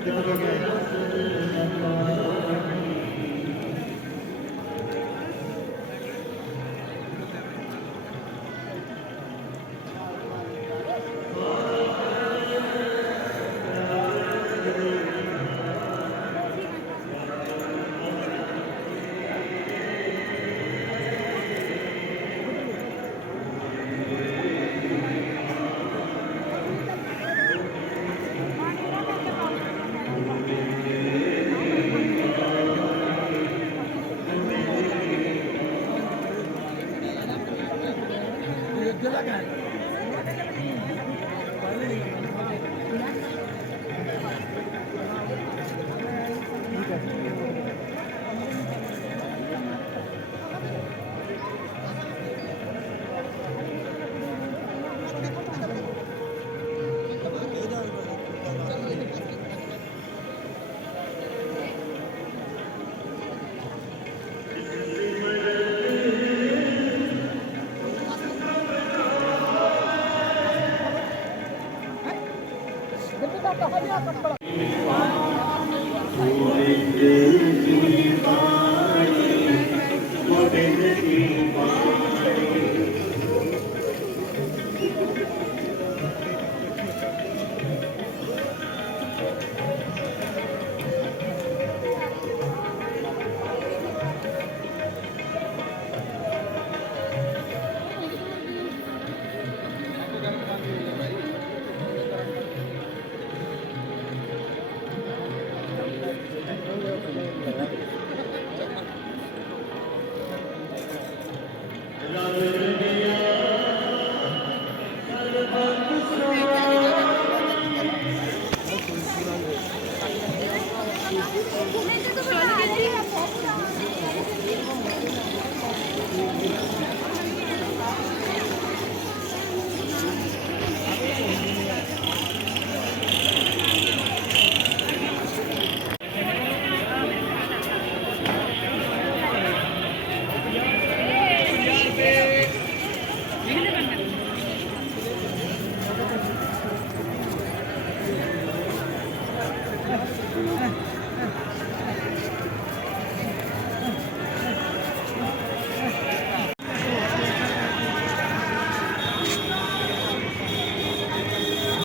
देखो क्या है